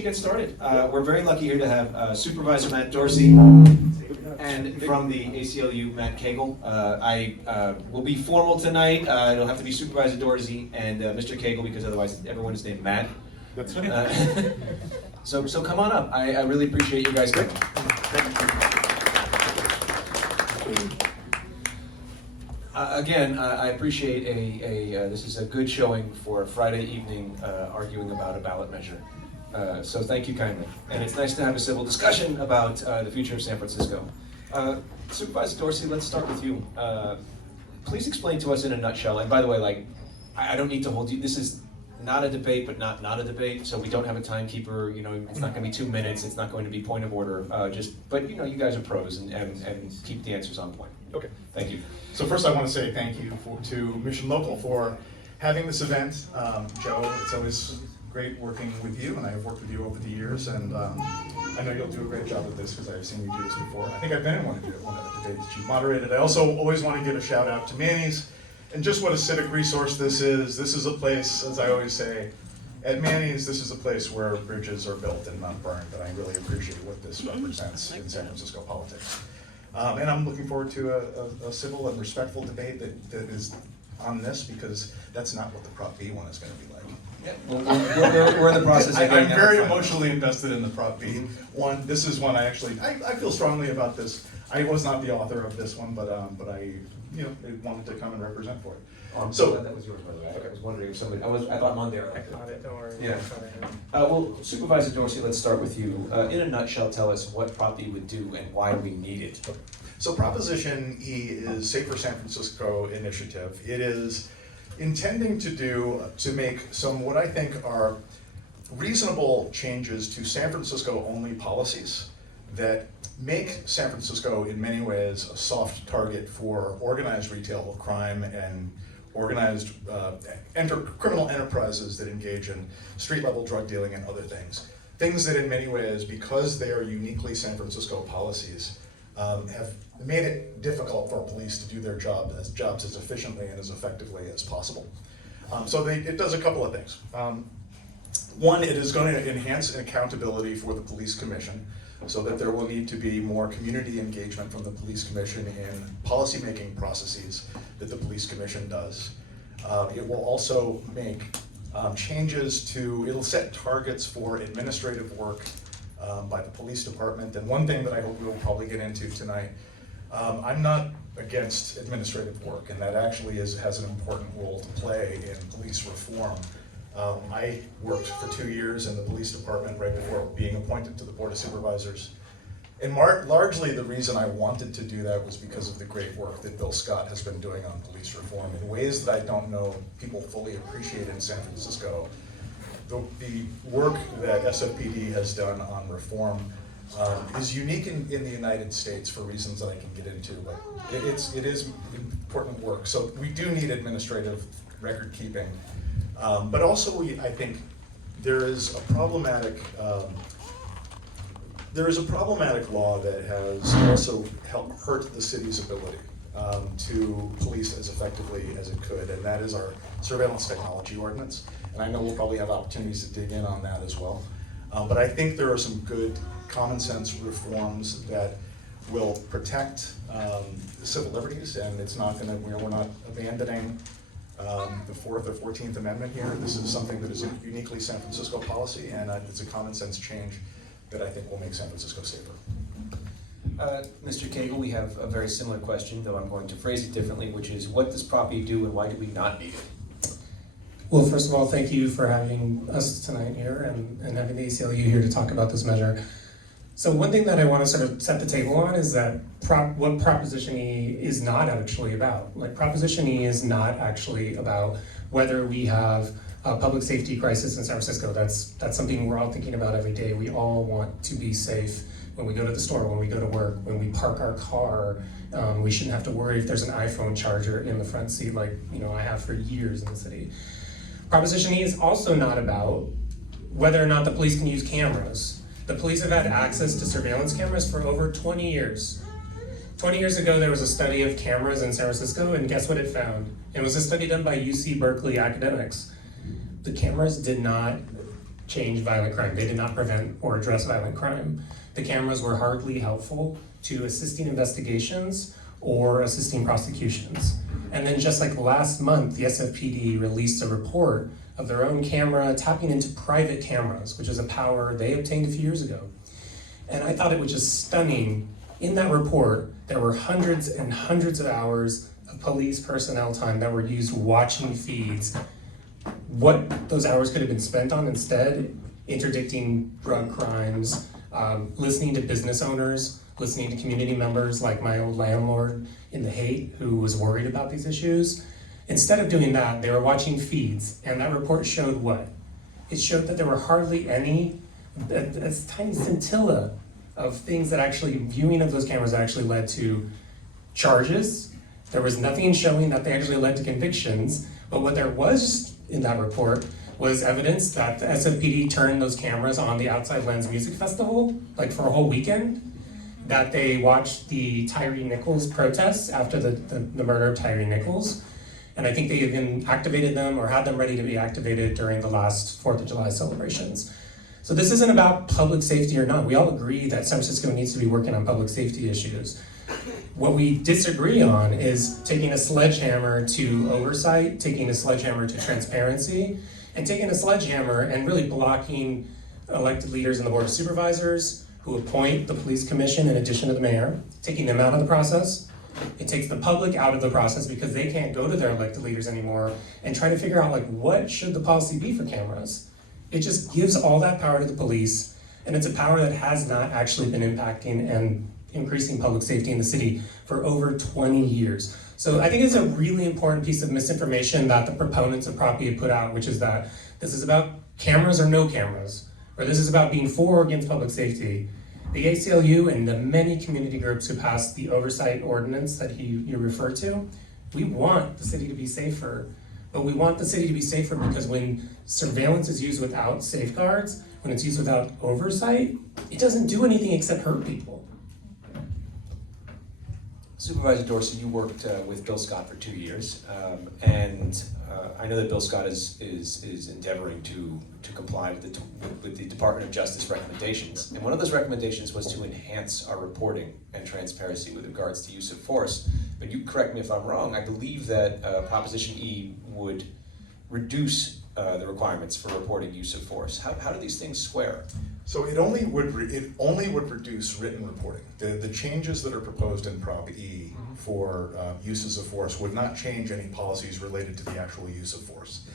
Get started. We're very lucky here to have Supervisor Matt Dorsey and from the ACLU, Matt Cagle. I will be formal tonight. It'll have to be Supervisor Dorsey and Mr. Cagle because otherwise everyone is named Matt. That's right. So come on up. I really appreciate you guys coming. Again, I appreciate this is a good showing for a Friday evening arguing about a ballot measure. So thank you kindly. And it's nice to have a civil discussion about the future of San Francisco. Supervisor Dorsey, let's start with you. Please explain to us in a nutshell, and by the way, I don't need to hold you, this is not a debate, but not a debate, so we don't have a timekeeper, it's not gonna be 2 minutes, it's not going to be point of order, but you guys are pros and keep the answers on point. Okay. Thank you. So first I want to say thank you to Mission Local for having this event. Joe, it's always great working with you, and I have worked with you over the years, and I know you'll do a great job with this because I've seen you do this before. I think I've been in one of the debates that you moderated. I also always want to give a shout out to Manny's, and just what a civic resource this is. This is a place, as I always say, at Manny's, this is a place where bridges are built and not burned, and I really appreciate what this represents in San Francisco politics. And I'm looking forward to a civil and respectful debate that is on this, because that's not what the Prop B one is going to be like. Yeah, we're in the process of I'm very emotionally invested in the Prop B one. This is one I feel strongly about this. I was not the author of this one, but I wanted to come and represent for it. So that was yours, by the way. I was wondering if somebody. I thought Monday. I caught it. Don't worry. Yeah. Well, Supervisor Dorsey, let's start with you. In a nutshell, tell us what Prop B would do and why we need it. So Proposition E is Safer San Francisco initiative. It is intending to make some what I think are reasonable changes to San Francisco only policies that make San Francisco in many ways a soft target for organized retail crime and organized criminal enterprises that engage in street level drug dealing and other things. Things that in many ways, because they are uniquely San Francisco policies, have made it difficult for police to do their jobs as efficiently and as effectively as possible. So it does a couple of things. One, it is going to enhance accountability for the police commission, so that there will need to be more community engagement from the police commission in policymaking processes that the police commission does. It will also make changes it'll set targets for administrative work by the police department. And one thing that I hope we'll probably get into tonight, I'm not against administrative work, and that actually has an important role to play in police reform. I worked for 2 years in the police department right before being appointed to the Board of Supervisors. And largely the reason I wanted to do that was because of the great work that Bill Scott has been doing on police reform in ways that I don't know people fully appreciate in San Francisco. The work that SFPD has done on reform is unique in the United States for reasons that I can get into, but it is important work. So we do need administrative record keeping. But also, I think there is a problematic law that has also helped hurt the city's ability to police as effectively as it could, and that is our surveillance technology ordinance. And I know we'll probably have opportunities to dig in on that as well. But I think there are some good common sense reforms that will protect civil liberties, and we're not abandoning the 4th or 14th Amendment here. This is something that is a uniquely San Francisco policy, and it's a common sense change that I think will make San Francisco safer. Mr. Cagle, we have a very similar question, though I'm going to phrase it differently, which is what does Prop B do and why do we not need it? Well, first of all, thank you for having us tonight here and having the ACLU here to talk about this measure. So one thing that I want to sort of set the table on is that what Proposition E is not actually about. Proposition E is not actually about whether we have a public safety crisis in San Francisco. That's something we're all thinking about every day. We all want to be safe when we go to the store, when we go to work, when we park our car. We shouldn't have to worry if there's an iPhone charger in the front seat like I have for years in the city. Proposition E is also not about whether or not the police can use cameras. The police have had access to surveillance cameras for over 20 years. 20 years ago, there was a study of cameras in San Francisco, and guess what it found? It was a study done by UC Berkeley academics. The cameras did not change violent crime. They did not prevent or address violent crime. The cameras were hardly helpful to assisting investigations or assisting prosecutions. And then just like last month, the SFPD released a report of their own camera tapping into private cameras, which is a power they obtained a few years ago. And I thought it was just stunning. In that report, there were hundreds and hundreds of hours of police personnel time that were used watching feeds. What those hours could have been spent on instead, interdicting drug crimes, listening to business owners, listening to community members like my old landlord in The Haight who was worried about these issues. Instead of doing that, they were watching feeds, and that report showed what? It showed that there were hardly any, a tiny scintilla of things that actually, viewing of those cameras actually led to charges. There was nothing showing that they actually led to convictions, but what there was in that report was evidence that the SFPD turned those cameras on the Outside Lens Music Festival, like for a whole weekend, that they watched the Tyree Nichols protests after the murder of Tyree Nichols. And I think they even activated them or had them ready to be activated during the last 4th of July celebrations. So this isn't about public safety or not. We all agree that San Francisco needs to be working on public safety issues. What we disagree on is taking a sledgehammer to oversight, taking a sledgehammer to transparency, and taking a sledgehammer and really blocking elected leaders in the Board of Supervisors who appoint the police commission in addition to the mayor, taking them out of the process. It takes the public out of the process because they can't go to their elected leaders anymore and try to figure out like what should the policy be for cameras. It just gives all that power to the police, and it's a power that has not actually been impacting and increasing public safety in the city for over 20 years. So I think it's a really important piece of misinformation that the proponents of Prop E have put out, which is that this is about cameras or no cameras, or this is about being for or against public safety. The ACLU and the many community groups who passed the oversight ordinance that you referred to, we want the city to be safer, but we want the city to be safer because when surveillance is used without safeguards, when it's used without oversight, it doesn't do anything except hurt people. Supervisor Dorsey, you worked with Bill Scott for 2 years, and I know that Bill Scott is endeavoring to comply with the Department of Justice recommendations. And one of those recommendations was to enhance our reporting and transparency with regards to use of force. But you correct me if I'm wrong, I believe that Proposition E would reduce the requirements for reporting use of force. How do these things square? So it only would reduce written reporting. The changes that are proposed in Prop E for uses of force would not change any policies related to the actual use of force.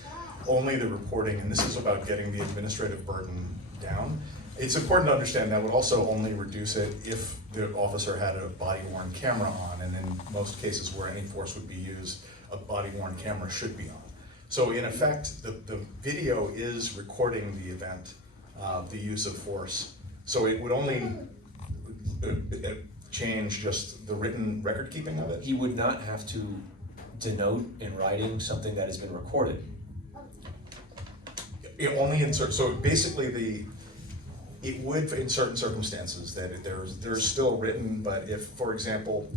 Only the reporting, and this is about getting the administrative burden down. It's important to understand that would also only reduce it if the officer had a body-worn camera on, and in most cases where any force would be used, a body-worn camera should be on. So in effect, the video is recording the event, the use of force. So it would only change just the written record keeping of it. He would not have to denote in writing something that has been recorded. It only insert, so basically it would in certain circumstances that there's still written, but if, for example,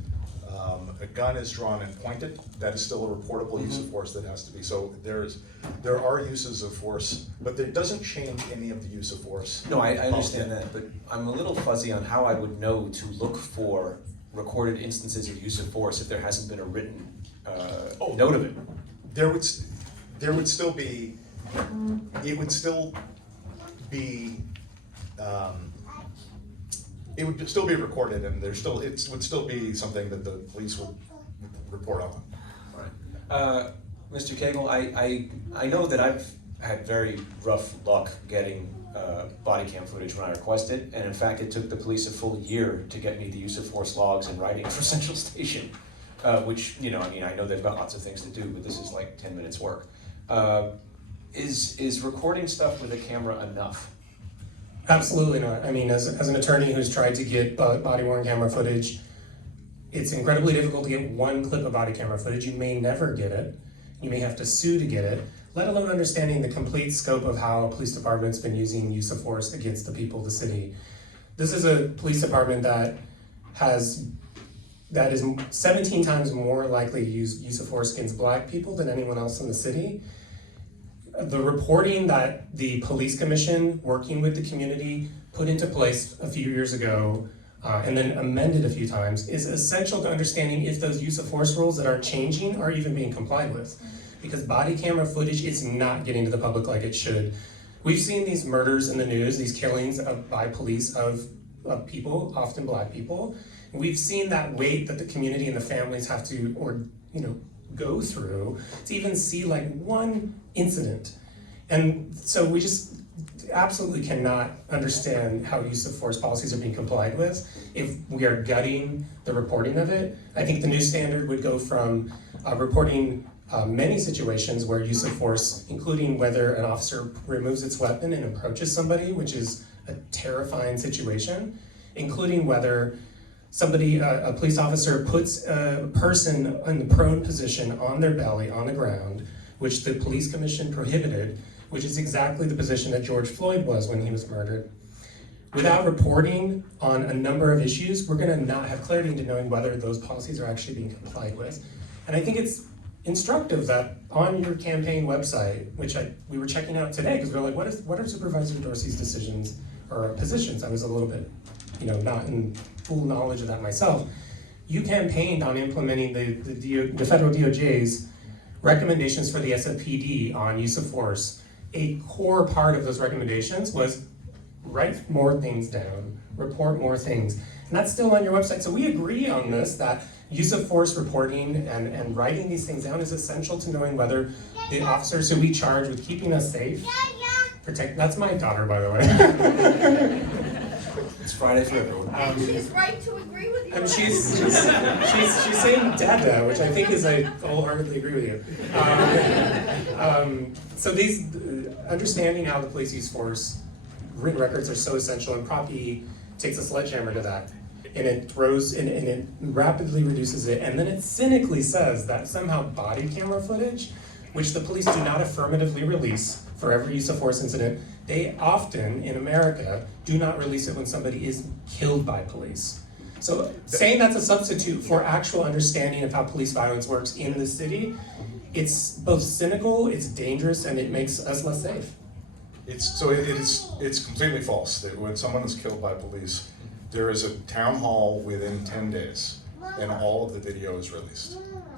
a gun is drawn and pointed, that is still a reportable use of force that has to be. So there are uses of force, but it doesn't change any of the use of force. No, I understand that, but I'm a little fuzzy on how I would know to look for recorded instances of use of force if there hasn't been a written note of it. There would still be, it would still be recorded, and it would still be something that the police would report on. Right. Mr. Cagle, I know that I've had very rough luck getting body cam footage when I requested, and in fact it took the police a full year to get me the use of force logs in writing for Central Station, which, I know they've got lots of things to do, but this is like 10 minutes work. Is recording stuff with a camera enough? Absolutely not. I mean, as an attorney who's tried to get body-worn camera footage, it's incredibly difficult to get one clip of body camera footage. You may never get it. You may have to sue to get it, let alone understanding the complete scope of how a police department's been using use of force against the people of the city. This is a police department that is 17 times more likely to use of force against Black people than anyone else in the city. the reporting that the police commission, working with the community, put into place a few years ago, and then amended a few times, is essential to understanding if those use of force rules that are changing are even being complied with. Because body camera footage is not getting to the public like it should. We've seen these murders in the news, these killings by police of people, often Black people. And we've seen that weight that the community and the families have to, go through to even see like one incident. And so we just absolutely cannot understand how use of force policies are being complied with if we are gutting the reporting of it. I think the new standard would go from reporting many situations where use of force, including whether an officer removes its weapon and approaches somebody, which is a terrifying situation, including whether somebody, a police officer, puts a person in the prone position on their belly, on the ground, which the police commission prohibited, which is exactly the position that George Floyd was when he was murdered. Without reporting on a number of issues, we're gonna not have clarity into knowing whether those policies are actually being complied with. And I think it's instructive that on your campaign website, which we were checking out today, because we were like, what are Supervisor Dorsey's decisions or positions? I was a little bit, not in full knowledge of that myself. You campaigned on implementing the federal DOJ's recommendations for the SFPD on use of force. A core part of those recommendations was write more things down, report more things. And that's still on your website. So we agree on this, that use of force reporting and writing these things down is essential to knowing whether the officers who we charge with keeping us safe, that's my daughter, by the way. It's Friday for everyone. She's right to agree with you. I mean, she's saying dada, which I think is I wholeheartedly agree with you. So these, understanding how the police use force, written records are so essential, and Prop E takes a sledgehammer to that. And it throws, and it rapidly reduces it, and then it cynically says that somehow body camera footage, which the police do not affirmatively release for every use of force incident, they often, in America, do not release it when somebody is killed by police. So saying that's a substitute for actual understanding of how police violence works in the city, it's both cynical, it's dangerous, and it makes us less safe. It's completely false that when someone is killed by police, there is a town hall within 10 days and all of the video is released.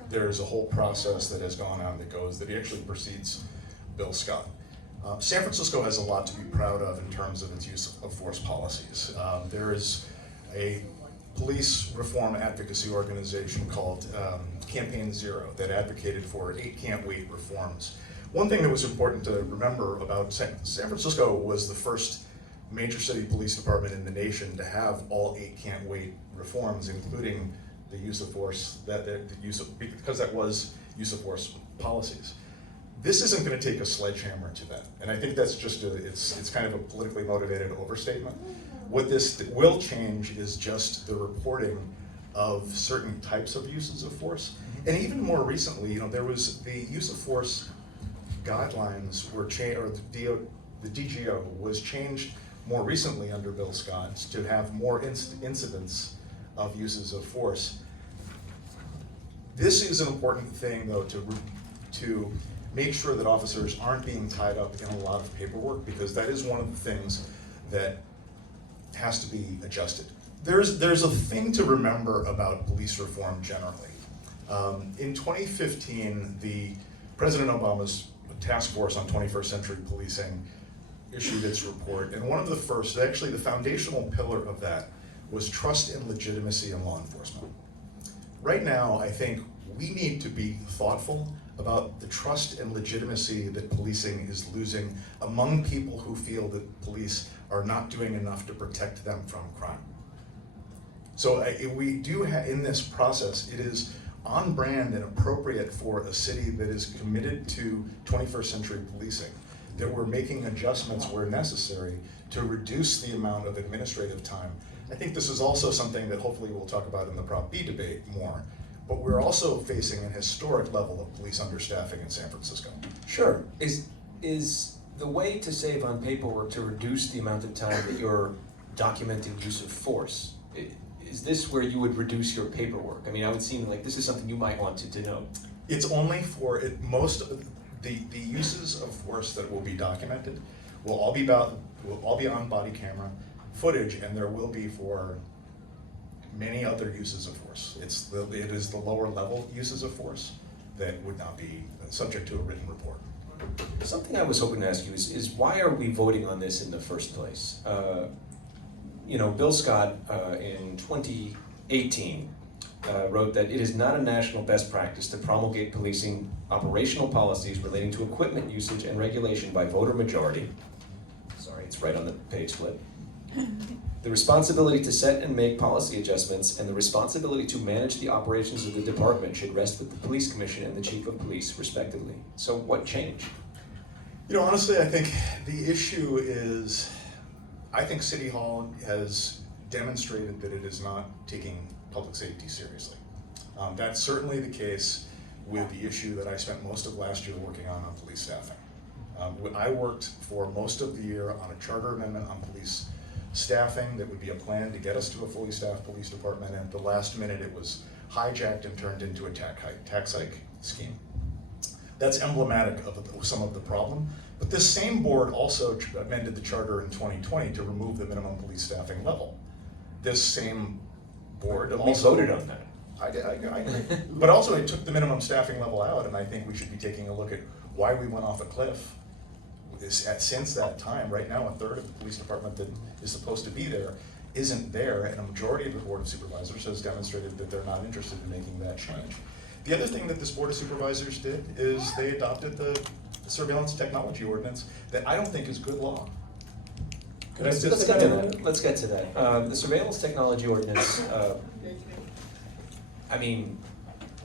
There is a whole process that has gone on that actually precedes Bill Scott. San Francisco has a lot to be proud of in terms of its use of force policies. There is a police reform advocacy organization called Campaign Zero that advocated for 8 can't wait reforms. One thing that was important to remember about San Francisco was the first major city police department in the nation to have all 8 can't wait reforms, including the use of force, because that was use of force policies. This isn't going to take a sledgehammer to that, and I think that's just it's kind of a politically motivated overstatement. What this will change is just the reporting of certain types of uses of force, and even more recently, there was the use of force guidelines were changed, or the DGO was changed more recently under Bill Scott to have more incidents of uses of force. This is an important thing, though, to make sure that officers aren't being tied up in a lot of paperwork, because that is one of the things that has to be adjusted. There's a thing to remember about police reform generally. In 2015, President Obama's task force on 21st century policing issued its report, and one of the first, actually the foundational pillar of that, was trust and legitimacy in law enforcement. Right now, I think we need to be thoughtful about the trust and legitimacy that policing is losing among people who feel that police are not doing enough to protect them from crime. So we do have, in this process, it is on brand and appropriate for a city that is committed to 21st century policing, that we're making adjustments where necessary to reduce the amount of administrative time. I think this is also something that hopefully we'll talk about in the Prop B debate more, but we're also facing an historic level of police understaffing in San Francisco. Sure. Is the way to save on paperwork to reduce the amount of time that you're documenting use of force? Is this where you would reduce your paperwork? I mean, I would seem like this is something you might want to denote. It's only for the uses of force that will be documented will all be on body camera footage, and there will be for many other uses of force. It is the lower level uses of force that would not be subject to a written report. Something I was hoping to ask you is why are we voting on this in the first place? Bill Scott in 2018 wrote that it is not a national best practice to promulgate policing operational policies relating to equipment usage and regulation by voter majority. Sorry, it's right on the page split. The responsibility to set and make policy adjustments and the responsibility to manage the operations of the department should rest with the police commission and the chief of police, respectively. So what changed? Honestly, I think the issue is, I think City Hall has demonstrated that it is not taking public safety seriously. That's certainly the case with the issue that I spent most of last year working on police staffing. I worked for most of the year on a charter amendment on police staffing that would be a plan to get us to a fully staffed police department, and at the last minute it was hijacked and turned into a tax hike scheme. That's emblematic of some of the problem. But this same board also amended the charter in 2020 to remove the minimum police staffing level. This same board also voted on that. I agree. But also it took the minimum staffing level out, and I think we should be taking a look at why we went off a cliff. Since that time, right now, a third of the police department that is supposed to be there isn't there, and a majority of the Board of Supervisors has demonstrated that they're not interested in making that change. The other thing that this Board of Supervisors did is they adopted the surveillance technology ordinance that I don't think is good law. Let's get to that. Let's get to that. The surveillance technology ordinance,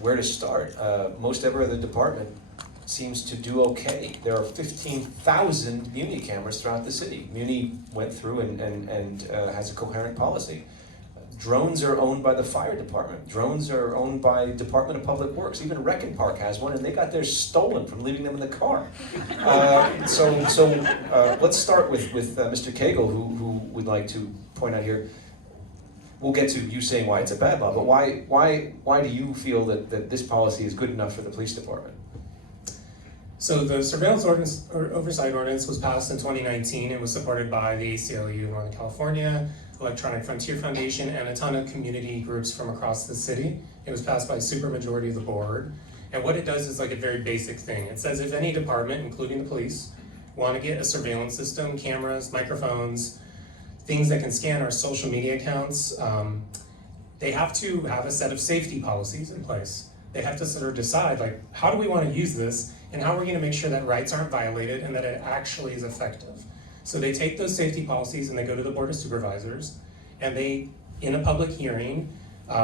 where to start? Most every other department seems to do okay. There are 15,000 Muni cameras throughout the city. Muni went through and has a coherent policy. Drones are owned by the fire department. Drones are owned by Department of Public Works. Even Rec and Park has one, and they got theirs stolen from leaving them in the car. So let's start with Mr. Cagle, who would like to point out here. We'll get to you saying why it's a bad law, but why do you feel that this policy is good enough for the police department? So the surveillance ordinance, or oversight ordinance, was passed in 2019. It was supported by the ACLU Northern California, Electronic Frontier Foundation, and a ton of community groups from across the city. It was passed by a supermajority of the board. And what it does is like a very basic thing. It says if any department, including the police, want to get a surveillance system, cameras, microphones, things that can scan our social media accounts, they have to have a set of safety policies in place. They have to sort of decide, like, how do we want to use this, and how are we going to make sure that rights aren't violated and that it actually is effective. So they take those safety policies and they go to the Board of Supervisors, and they, in a public hearing,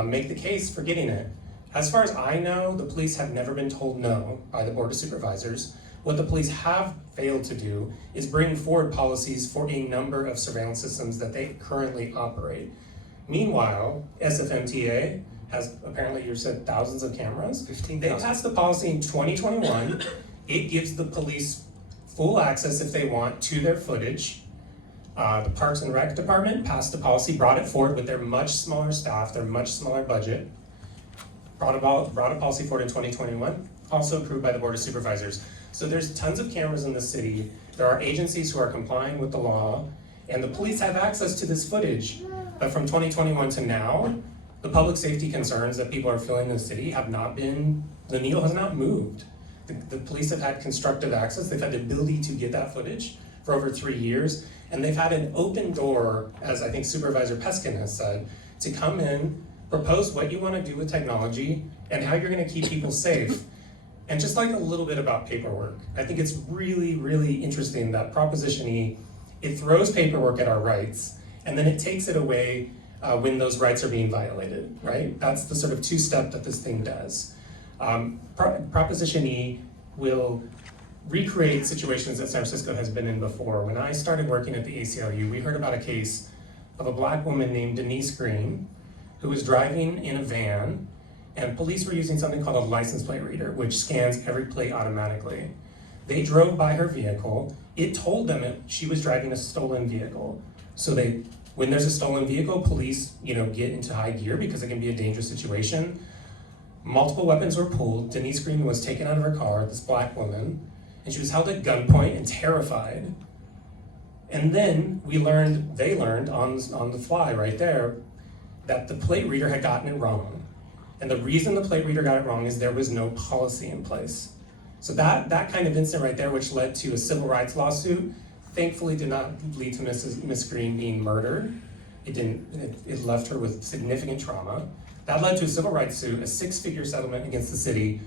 make the case for getting it. As far as I know, the police have never been told no by the Board of Supervisors. What the police have failed to do is bring forward policies for a number of surveillance systems that they currently operate. Meanwhile, SFMTA has, apparently you said, thousands of cameras. 15,000. They passed the policy in 2021. It gives the police full access, if they want, to their footage. The Parks and Rec Department passed the policy, brought it forward with their much smaller staff, their much smaller budget. Brought a policy forward in 2021, also approved by the Board of Supervisors. So there's tons of cameras in the city. There are agencies who are complying with the law, and the police have access to this footage. But from 2021 to now, the public safety concerns that people are feeling in the city have not been, the needle has not moved. The police have had constructive access. They've had the ability to get that footage for over 3 years. And they've had an open door, as I think Supervisor Peskin has said, to come in, propose what you want to do with technology and how you're going to keep people safe. And just like a little bit about paperwork, I think it's really, really interesting that Proposition E, it throws paperwork at our rights, and then it takes it away when those rights are being violated, right? That's the sort of two-step that this thing does. Proposition E will recreate situations that San Francisco has been in before. When I started working at the ACLU, we heard about a case of a black woman named Denise Green who was driving in a van, and police were using something called a license plate reader, which scans every plate automatically. They drove by her vehicle. It told them she was driving a stolen vehicle. So when there's a stolen vehicle, police, get into high gear because it can be a dangerous situation. Multiple weapons were pulled. Denise Green was taken out of her car, this black woman. and she was held at gunpoint and terrified. And then they learned on the fly right there that the plate reader had gotten it wrong. And the reason the plate reader got it wrong is there was no policy in place. So that kind of incident right there, which led to a civil rights lawsuit, thankfully did not lead to Miss Green being murdered. It left her with significant trauma. That led to a civil rights suit, a 6-figure settlement against the city,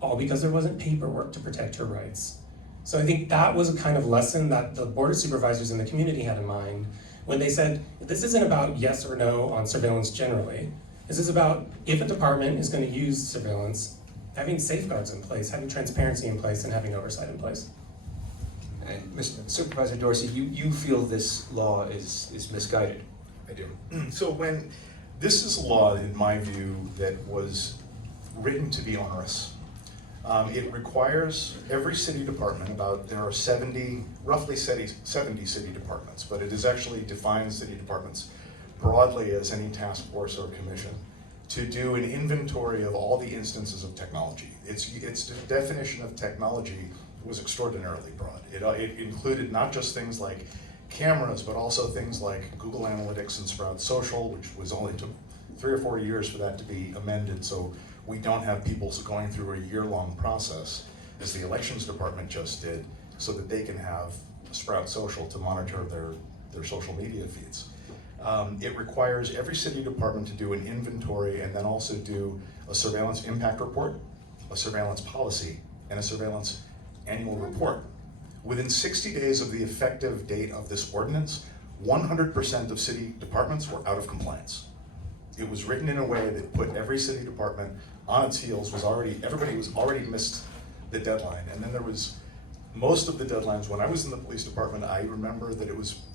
all because there wasn't paperwork to protect her rights. So I think that was a kind of lesson that the Board of Supervisors and the community had in mind when they said, this isn't about yes or no on surveillance generally. This is about if a department is going to use surveillance, having safeguards in place, having transparency in place, and having oversight in place. And Mr. Supervisor Dorsey, you feel this law is misguided? I do. So this is a law, in my view, that was written to be onerous. It requires every city department, there are roughly 70 city departments, but it actually defines city departments broadly as any task force or commission, to do an inventory of all the instances of technology. Its definition of technology was extraordinarily broad. It included not just things like cameras, but also things like Google Analytics and Sprout Social, which took 3 or 4 years for that to be amended, so we don't have people going through a year-long process, as the elections department just did, so that they can have Sprout Social to monitor their social media feeds. It requires every city department to do an inventory and then also do a surveillance impact report, a surveillance policy, and a surveillance annual report. Within 60 days of the effective date of this ordinance, 100% of city departments were out of compliance. It was written in a way that put every city department on its heels. Everybody was already missed the deadline. And then there was most of the deadlines. When I was in the police department, I remember that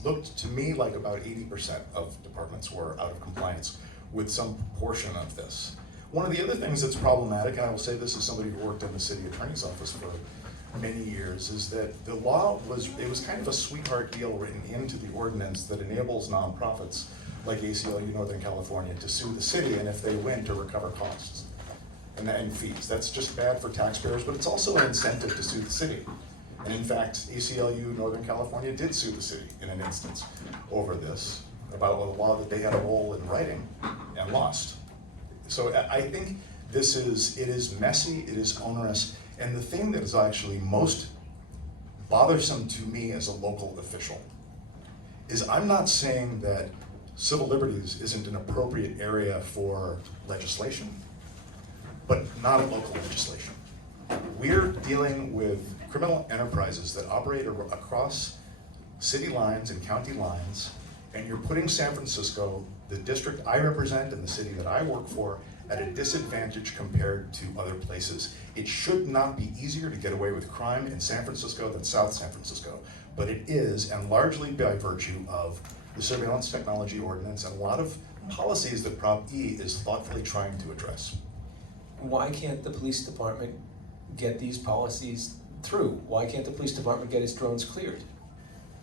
looked to me like about 80% of departments were out of compliance with some portion of this. One of the other things that's problematic, and I will say this as somebody who worked in the city attorney's office for many years, is that the law was kind of a sweetheart deal written into the ordinance that enables nonprofits like ACLU Northern California to sue the city, and if they win, to recover costs and fees. That's just bad for taxpayers, but it's also an incentive to sue the city. And in fact, ACLU Northern California did sue the city in an instance over this, about a law that they had a role in writing and lost. So I think it is messy, it is onerous, and the thing that is actually most bothersome to me as a local official is I'm not saying that civil liberties isn't an appropriate area for legislation, but not a local legislation. We're dealing with criminal enterprises that operate across city lines and county lines, and you're putting San Francisco, the district I represent and the city that I work for, at a disadvantage compared to other places. It should not be easier to get away with crime in San Francisco than South San Francisco, but it is, and largely by virtue of the surveillance technology ordinance and a lot of policies that Prop E is thoughtfully trying to address. Why can't the police department get these policies through? Why can't the police department get its drones cleared?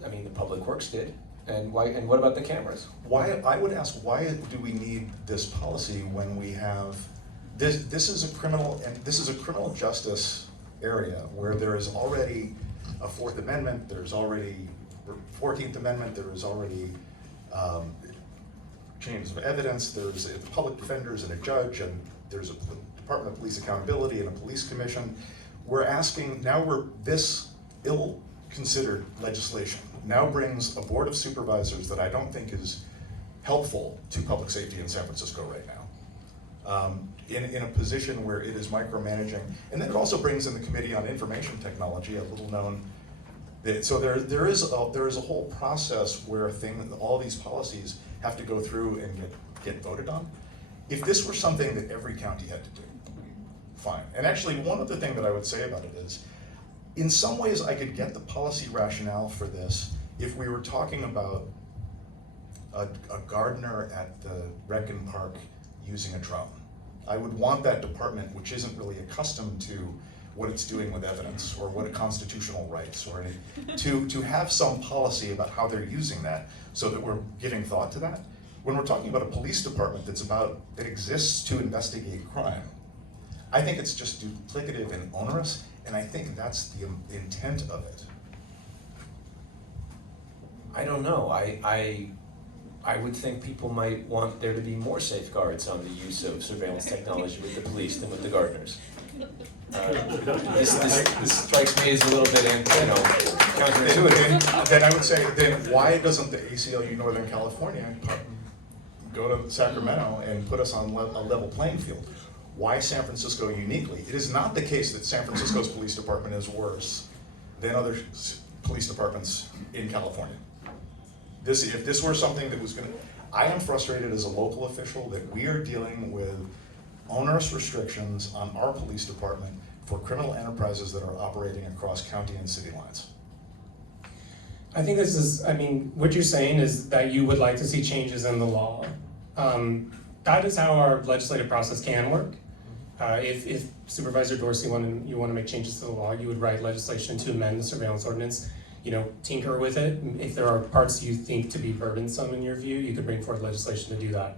I mean, the Public Works did. And what about the cameras? I would ask, why do we need this policy when we have this is a criminal justice area where there is already a Fourth Amendment, there's already 14th Amendment, there is already chains of evidence, there's public defenders and a judge, and there's a Department of Police Accountability and a police commission. This ill-considered legislation now brings a board of supervisors that I don't think is helpful to public safety in San Francisco right now, in a position where it is micromanaging. And then it also brings in the Committee on Information Technology, a little known. So there is a whole process where all these policies have to go through and get voted on. If this were something that every county had to do, fine. And actually, one other thing that I would say about it is, in some ways, I could get the policy rationale for this if we were talking about a gardener at the rec and park using a drone. I would want that department, which isn't really accustomed to what it's doing with evidence or what a constitutional rights or to have some policy about how they're using that, so that we're giving thought to that. When we're talking about a police department that exists to investigate crime, I think it's just duplicative and onerous, and I think that's the intent of it. I don't know. I would think people might want there to be more safeguards on the use of surveillance technology with the police than with the gardeners. This strikes me as a little bit, counterintuitive. Then I would say, then why doesn't the ACLU Northern California go to Sacramento and put us on a level playing field? Why San Francisco uniquely? It is not the case that San Francisco's police department is worse than other police departments in California. If this were something that was I am frustrated as a local official that we are dealing with onerous restrictions on our police department for criminal enterprises that are operating across county and city lines. I think what you're saying is that you would like to see changes in the law. That is how our legislative process can work. If Supervisor Dorsey you want to make changes to the law, you would write legislation to amend the surveillance ordinance, tinker with it. If there are parts you think to be burdensome in your view, you could bring forward legislation to do that.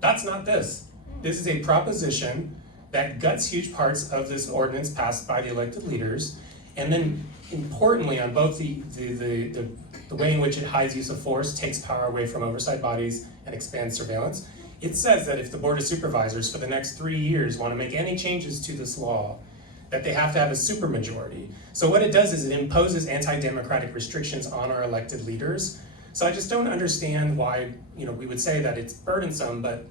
That's not this. This is a proposition that guts huge parts of this ordinance passed by the elected leaders, and then importantly on both the way in which it hides use of force, takes power away from oversight bodies, and expands surveillance. It says that if the Board of Supervisors for the next 3 years want to make any changes to this law, that they have to have a supermajority. So what it does is it imposes anti-democratic restrictions on our elected leaders. So I just don't understand why we would say that it's burdensome, but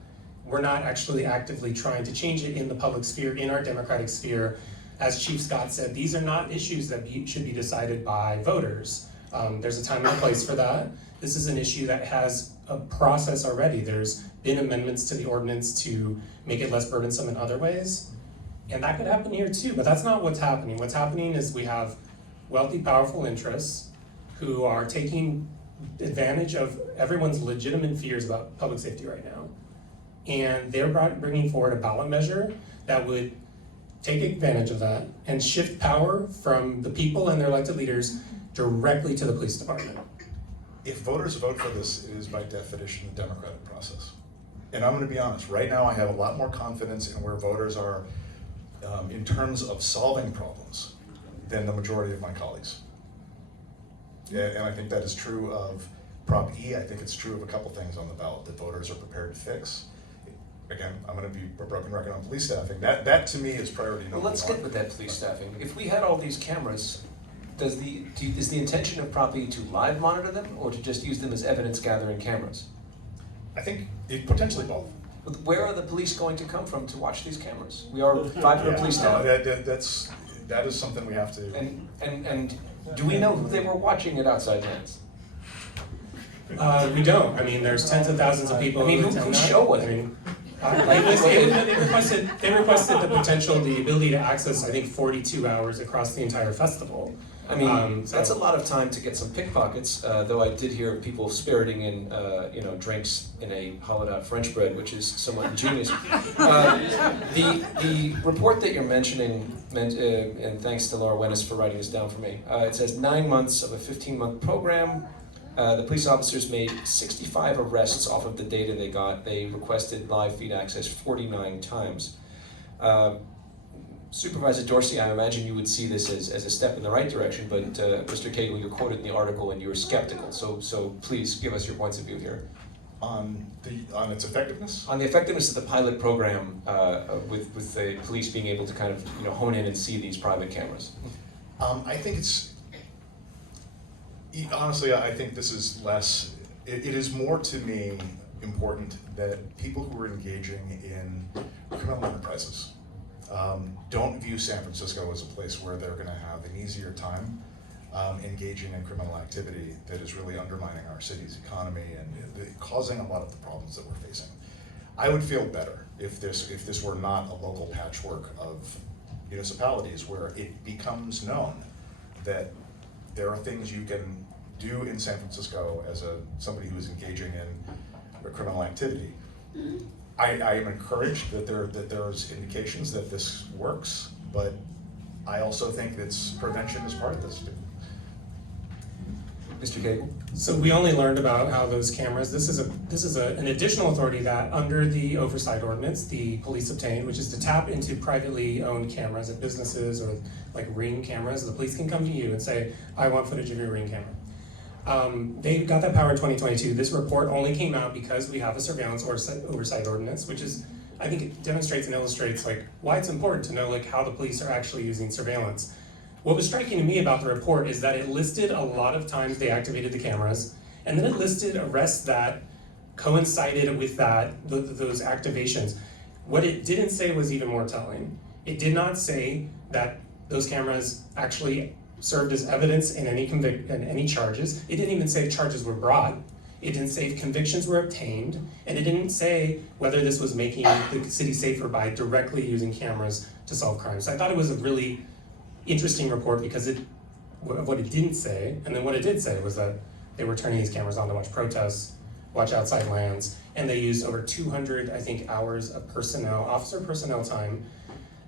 we're not actually actively trying to change it in the public sphere, in our democratic sphere. As Chief Scott said, these are not issues that should be decided by voters. There's a time and a place for that. This is an issue that has a process already. There's been amendments to the ordinance to make it less burdensome in other ways. And that could happen here too, but that's not what's happening. What's happening is we have wealthy, powerful interests who are taking advantage of everyone's legitimate fears about public safety right now. And they're bringing forward a ballot measure that would take advantage of that and shift power from the people and their elected leaders directly to the police department. If voters vote for this, it is by definition a democratic process. And I'm going to be honest, right now I have a lot more confidence in where voters are in terms of solving problems than the majority of my colleagues. Yeah, and I think that is true of Prop E. I think it's true of a couple things on the ballot that voters are prepared to fix. Again, I'm going to be a broken record on police staffing. That to me is priority number one. Well, let's get with that police staffing. If we had all these cameras, is the intention of Prop E to live monitor them or to just use them as evidence gathering cameras? I think potentially both. But where are the police going to come from to watch these cameras? We are 500 police now. That is something we have to. And do we know who they were watching at outside lands? We don't. I mean, there's tens of thousands of people. Whose show was it? They requested the ability to access, I think, 42 hours across the entire festival. I mean, that's a lot of time to get some pickpockets, though I did hear people spiriting in, drinks in a hollowed-out French bread, which is somewhat ingenious. The report that you're mentioning, and thanks to Laura Wennis for writing this down for me, it says 9 months of a 15-month program. The police officers made 65 arrests off of the data they got. They requested live feed access 49 times. Supervisor Dorsey, I imagine you would see this as a step in the right direction, but Mr. Cagle, you're quoted in the article and you were skeptical, so please give us your points of view here. On its effectiveness? On the effectiveness of the pilot program with the police being able to kind of hone in and see these private cameras. I think honestly, I think this is less, it is more to me important that people who are engaging in criminal enterprises don't view San Francisco as a place where they're going to have an easier time engaging in criminal activity that is really undermining our city's economy and causing a lot of the problems that we're facing. I would feel better if this were not a local patchwork of municipalities where it becomes known that there are things you can do in San Francisco as somebody who's engaging in criminal activity. I am encouraged that there's indications that this works, but I also think that prevention is part of this too. Mr. Cagle? So we only learned about how those cameras, this is an additional authority that under the oversight ordinance, the police obtained, which is to tap into privately owned cameras at businesses or like Ring cameras. The police can come to you and say, I want footage of your Ring camera. They got that power in 2022. This report only came out because we have a surveillance oversight ordinance, which is, I think it demonstrates and illustrates like why it's important to know like how the police are actually using surveillance. What was striking to me about the report is that it listed a lot of times they activated the cameras, and then it listed arrests that coincided with those activations. What it didn't say was even more telling. It did not say that those cameras actually served as evidence in any charges. It didn't even say if charges were brought. It didn't say if convictions were obtained, and it didn't say whether this was making the city safer by directly using cameras to solve crimes. So I thought it was a really interesting report because of what it didn't say, and then what it did say was that they were turning these cameras on to watch protests, watch outside lands, and they used over 200, I think, hours of officer personnel time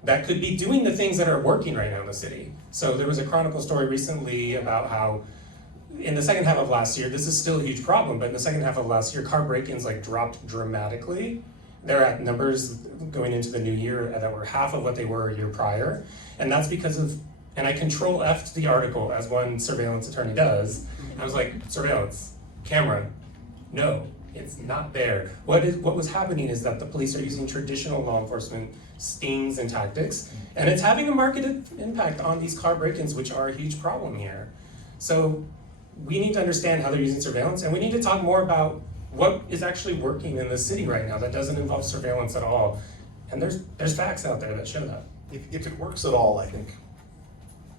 that could be doing the things that are working right now in the city. So there was a Chronicle story recently about how in the second half of last year, this is still a huge problem, but in the second half of last year, car break-ins like dropped dramatically. They're at numbers going into the new year that were half of what they were a year prior. And that's because of, and I control F'd the article as one surveillance attorney does. I was like, surveillance, camera, no, it's not there. What was happening is that the police are using traditional law enforcement stings and tactics, and it's having a marketed impact on these car break-ins, which are a huge problem here. So we need to understand how they're using surveillance, and we need to talk more about what is actually working in the city right now that doesn't involve surveillance at all. And there's facts out there that show that. If it works at all, I think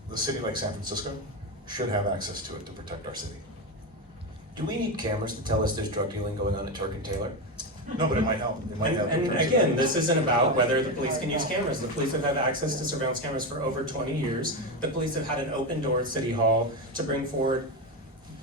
the city like San Francisco should have access to it to protect our city. Do we need cameras to tell us there's drug dealing going on at Turk and Taylor? No, but it might help. It might help. And again, this isn't about whether the police can use cameras. The police have had access to surveillance cameras for over 20 years. The police have had an open door at City Hall to bring forward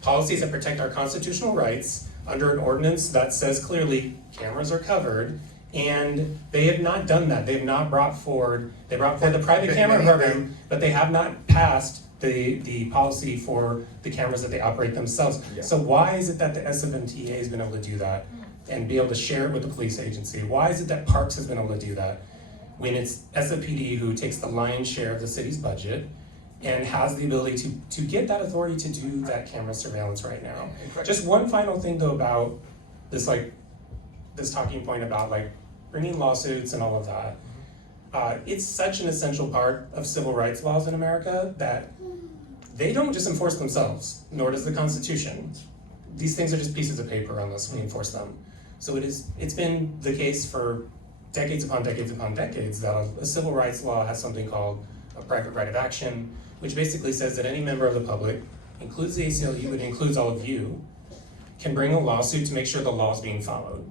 policies that protect our constitutional rights under an ordinance that says clearly cameras are covered, and they have not done that. They have not brought forward, they brought forward the private camera program, but they have not passed the policy for the cameras that they operate themselves. Yeah. So why is it that the SFPD has been able to do that and be able to share it with the police agency? Why is it that Parks has been able to do that when it's SFPD who takes the lion's share of the city's budget and has the ability to get that authority to do that camera surveillance right now? Just one final thing though about this talking point about like bringing lawsuits and all of that. It's such an essential part of civil rights laws in America that they don't just enforce themselves, nor does the Constitution. These things are just pieces of paper unless we enforce them. So it's been the case for decades upon decades upon decades that a civil rights law has something called a private right of action, which basically says that any member of the public, includes the ACLU, it includes all of you, can bring a lawsuit to make sure the law is being followed.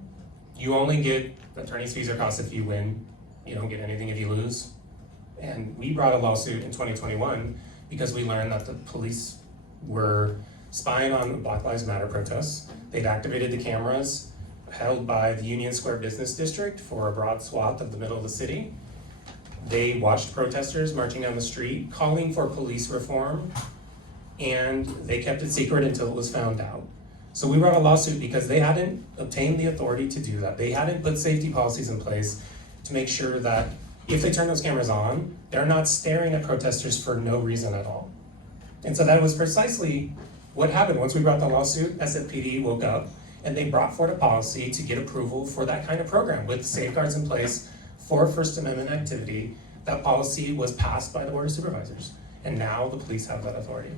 You only get attorney's fees or costs if you win. You don't get anything if you lose. And we brought a lawsuit in 2021 because we learned that the police were spying on Black Lives Matter protests. They'd activated the cameras held by the Union Square Business District for a broad swath of the middle of the city. They watched protesters marching down the street, calling for police reform, and they kept it secret until it was found out. So we brought a lawsuit because they hadn't obtained the authority to do that. They hadn't put safety policies in place to make sure that if they turn those cameras on, they're not staring at protesters for no reason at all. And so that was precisely what happened. Once we brought the lawsuit, SFPD woke up and they brought forward a policy to get approval for that kind of program with safeguards in place for First Amendment activity. That policy was passed by the Board of Supervisors, and now the police have that authority.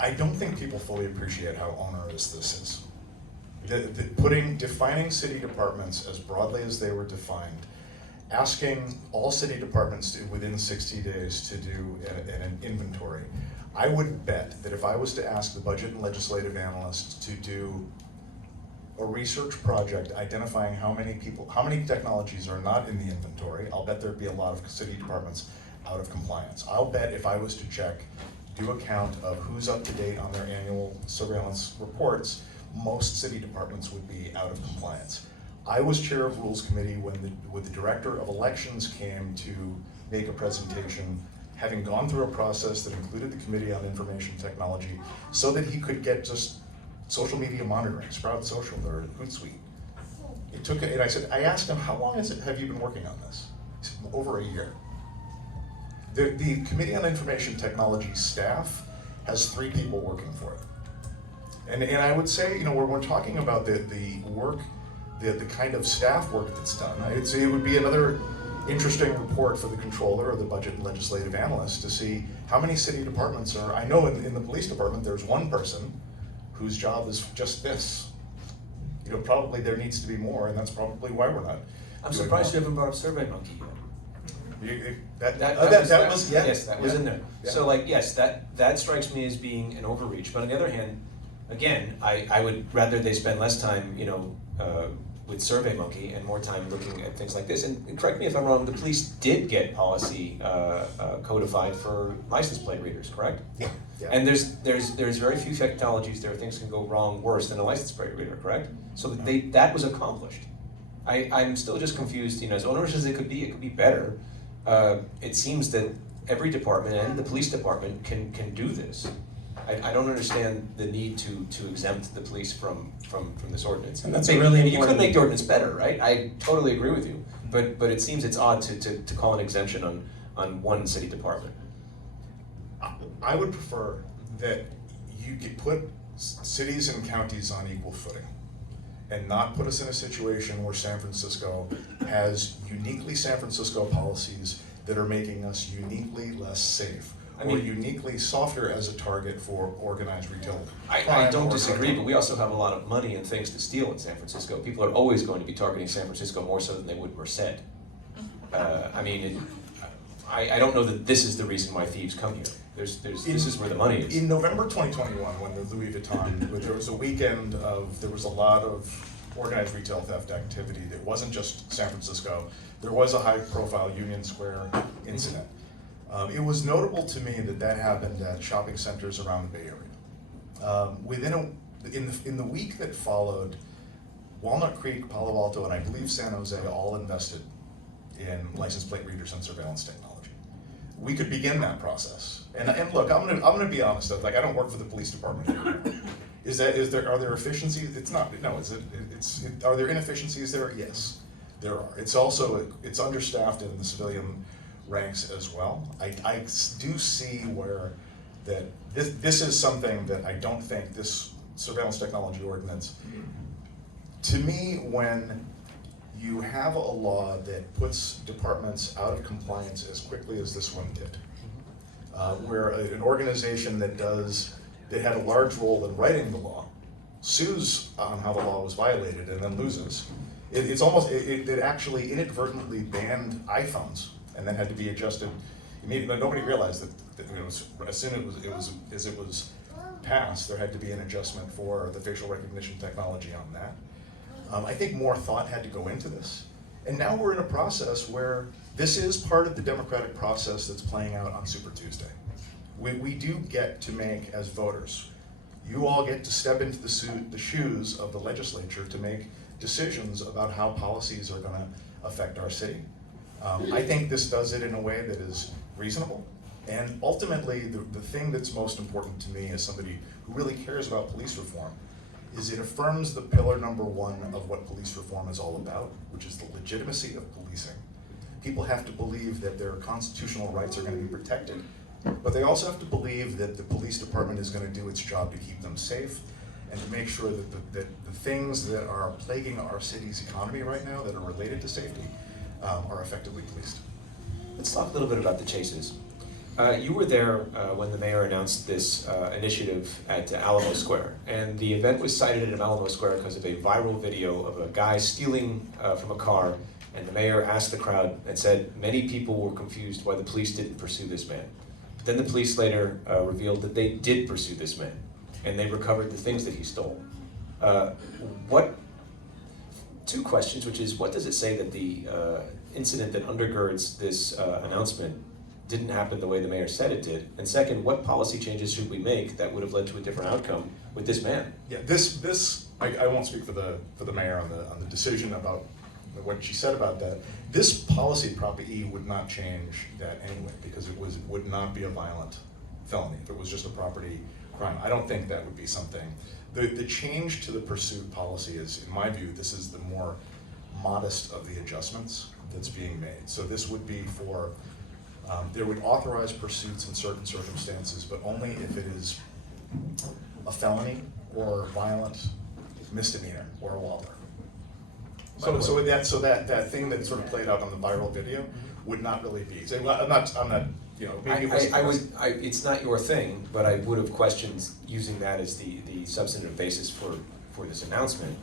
I don't think people fully appreciate how onerous this is. Defining city departments as broadly as they were defined, asking all city departments to, within 60 days to do an inventory. I would bet that if I was to ask the budget and legislative analysts to do a research project identifying how many technologies are not in the inventory, I'll bet there'd be a lot of city departments out of compliance. I'll bet if I was to do a count of who's up to date on their annual surveillance reports, most city departments would be out of compliance. I was chair of Rules Committee when the director of elections came to make a presentation having gone through a process that included the Committee on Information Technology so that he could get just social media monitoring, Sprout Social or Hootsuite. It took, and I asked him, how long have you been working on this? He said, over a year. The Committee on Information Technology staff has 3 people working for it. And I would say, you know, when we're talking about the work, the kind of staff work that's done, I'd say it would be another interesting report for the controller or the budget and legislative analyst to see how many city departments are. I know in the police department there's one person whose job is just this. You know, probably there needs to be more, and that's probably why we're not. I'm surprised you haven't brought up SurveyMonkey yet. That was yeah. Yes, that was in there. Yeah. So like, yes, that strikes me as being an overreach. But on the other hand, again, I would rather they spend less time, you know, with SurveyMonkey and more time looking at things like this. And correct me if I'm wrong, the police did get policy codified for license plate readers, correct? Yeah. Yeah. And there's very few technologies. There are things that can go wrong worse than a license plate reader, correct? So that was accomplished. I'm still just confused. You know, as onerous as it could be better. It seems that every department and the police department can do this. I don't understand the need to exempt the police from this ordinance. And that's a really you important. could make the ordinance better, right? I totally agree with you. But it seems it's odd to call an exemption on one city department. I would prefer that you could put cities and counties on equal footing and not put us in a situation where San Francisco has uniquely San Francisco policies that are making us uniquely less safe. Or uniquely softer as a target for organized retail. I don't disagree, but we also have a lot of money and things to steal in San Francisco. People are always going to be targeting San Francisco more so than they would Merced. I don't know that this is the reason why thieves come here. This is where the money is. In November 2021, when the Louis Vuitton, there was a weekend there was a lot of organized retail theft activity. It wasn't just San Francisco. There was a high-profile Union Square incident. It was notable to me that happened at shopping centers around the Bay Area. In the week that followed, Walnut Creek, Palo Alto, and I believe San Jose all invested in license plate readers and surveillance technology. We could begin that process. And look, I'm gonna be honest. Like, I don't work for the police department anymore. Are there efficiencies? It's not. No. Are there inefficiencies there? Yes, there are. It's understaffed in the civilian ranks as well. I do see where that this is something that I don't think this surveillance technology ordinance, to me, when you have a law that puts departments out of compliance as quickly as this one did, where an organization that had a large role in writing the law sues on how the law was violated and then loses, it actually inadvertently banned iPhones and then had to be adjusted. Nobody realized that it was, as soon as it was passed, there had to be an adjustment for the facial recognition technology on that. I think more thought had to go into this. And now we're in a process where this is part of the democratic process that's playing out on Super Tuesday. We do get to make, as voters, you all get to step into the shoes of the legislature to make decisions about how policies are gonna affect our city. I think this does it in a way that is reasonable. And ultimately, the thing that's most important to me as somebody who really cares about police reform is it affirms the pillar number 1 of what police reform is all about, which is the legitimacy of policing. People have to believe that their constitutional rights are going to be protected, but they also have to believe that the police department is going to do its job to keep them safe and to make sure that the things that are plaguing our city's economy right now that are related to safety are effectively policed. Let's talk a little bit about the chases. You were there when the mayor announced this initiative at Alamo Square, and the event was cited at Alamo Square because of a viral video of a guy stealing from a car, and the mayor asked the crowd and said many people were confused why the police didn't pursue this man. But then the police later revealed that they did pursue this man, and they recovered the things that he stole. Two questions, which is, what does it say that the incident that undergirds this announcement didn't happen the way the mayor said it did? And second, what policy changes should we make that would have led to a different outcome with this man? Yeah, I won't speak for the mayor on the decision about what she said about that. This policy, Prop E, would not change that anyway, because it would not be a violent felony if it was just a property crime. I don't think that would be something. The change to the pursuit policy is, in my view, this is the more modest of the adjustments that's being made. So this would be for, there would authorize pursuits in certain circumstances, but only if it is a felony or violent misdemeanor or a Waller. So that thing that sort of played out on the viral video would not really be. So I'm not, you know, maybe it's not your thing, but I would have questioned using that as the substantive basis for this announcement.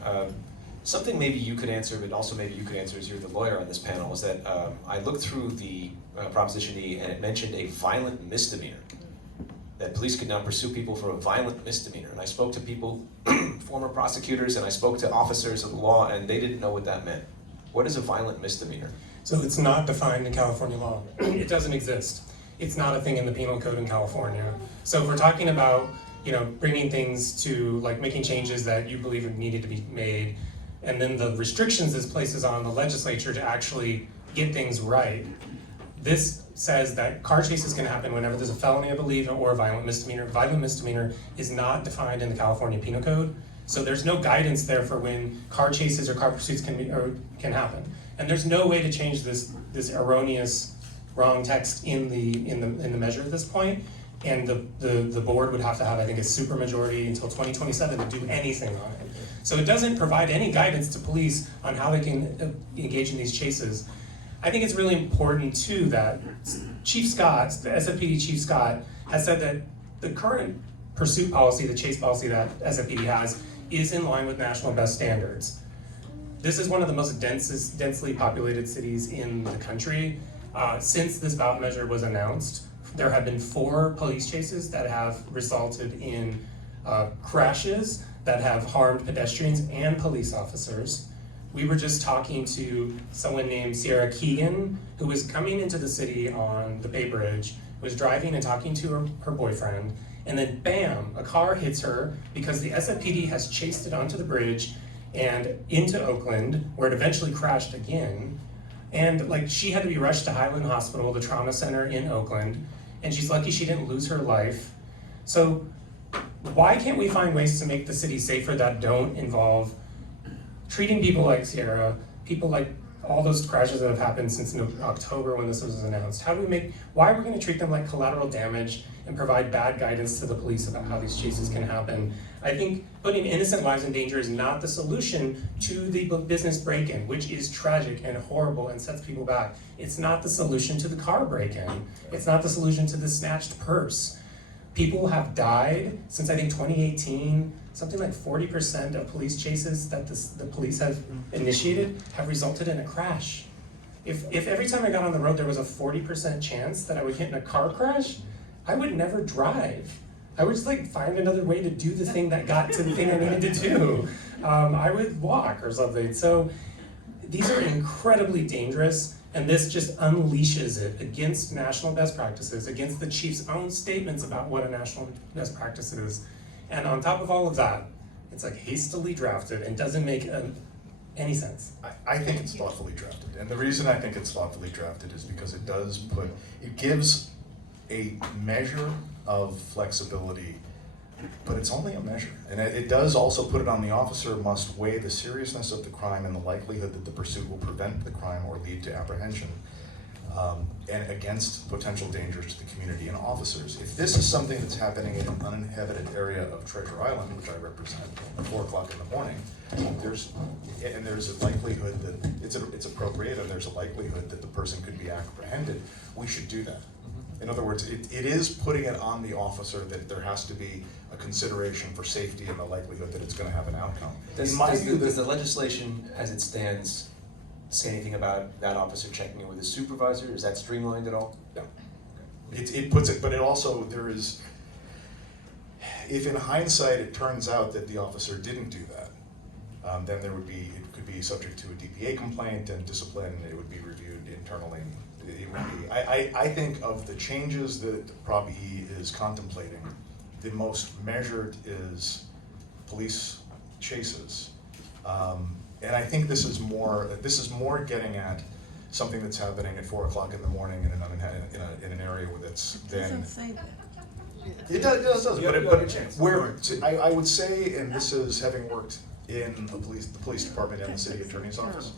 Something maybe you could answer, but also maybe you could answer as you're the lawyer on this panel, is that I looked through the Proposition E and it mentioned a violent misdemeanor, that police could now pursue people for a violent misdemeanor. And I spoke to people, former prosecutors, and I spoke to officers of the law, and they didn't know what that meant. What is a violent misdemeanor? So it's not defined in California law. It doesn't exist. It's not a thing in the penal code in California. So if we're talking about, you know, bringing things to, like, making changes that you believe needed to be made, and then the restrictions this places on the legislature to actually get things right, this says that car chases can happen whenever there's a felony, I believe, or a violent misdemeanor. Violent misdemeanor is not defined in the California Penal Code, so there's no guidance there for when car chases or car pursuits can happen. And there's no way to change this erroneous, wrong text in the measure at this point. And the board would have to have, I think, a supermajority until 2027 to do anything on it. So it doesn't provide any guidance to police on how they can engage in these chases. I think it's really important too that Chief Scott, the SFPD Chief Scott, has said that the current pursuit policy, the chase policy that SFPD has, is in line with national best standards. This is one of the most densely populated cities in the country. Since this ballot measure was announced, there have been 4 police chases that have resulted in crashes that have harmed pedestrians and police officers. We were just talking to someone named Sierra Keegan, who was coming into the city on the Bay Bridge, was driving and talking to her boyfriend, and then bam, a car hits her because the SFPD has chased it onto the bridge and into Oakland, where it eventually crashed again. And like, she had to be rushed to Highland Hospital, the trauma center in Oakland, and she's lucky she didn't lose her life. So why can't we find ways to make the city safer that don't involve treating people like Sierra, people like all those crashes that have happened since October when this was announced? Why are we gonna treat them like collateral damage and provide bad guidance to the police about how these chases can happen? I think putting innocent lives in danger is not the solution to the business break-in, which is tragic and horrible and sets people back. It's not the solution to the car break-in. It's not the solution to the snatched purse. People have died since, I think, 2018. Something like 40% of police chases that the police have initiated have resulted in a crash. If every time I got on the road there was a 40% chance that I would get in a car crash, I would never drive. I would just find another way to do the thing that got to the thing I needed to do. I would walk or something. So these are incredibly dangerous, and this just unleashes it against national best practices, against the chief's own statements about what a national best practice is. And on top of all of that, it's hastily drafted and doesn't make any sense. I think it's thoughtfully drafted. And the reason I think it's thoughtfully drafted is because it gives a measure of flexibility, but it's only a measure. And it does also put it on the officer must weigh the seriousness of the crime and the likelihood that the pursuit will prevent the crime or lead to apprehension, and against potential dangers to the community and officers. If this is something that's happening in an uninhabited area of Treasure Island, which I represent, at 4 o'clock in the morning, there's a likelihood that it's appropriate, and there's a likelihood that the person could be apprehended. We should do that. In other words, it is putting it on the officer that there has to be a consideration for safety and the likelihood that it's going to have an outcome. Does the legislation, as it stands, say anything about that officer checking in with his supervisor? Is that streamlined at all? No. It puts it, but it also, if in hindsight it turns out that the officer didn't do that, then it could be subject to a DPA complaint and discipline. It would be reviewed internally. I think of the changes that Prop E is contemplating, the most measured is police chases. And I think this is more getting at something that's happening at 4 o'clock in the morning in an area that's then. Doesn't say that. It does, You have a chance. I would say, and this is having worked in the police department and the city attorney's office,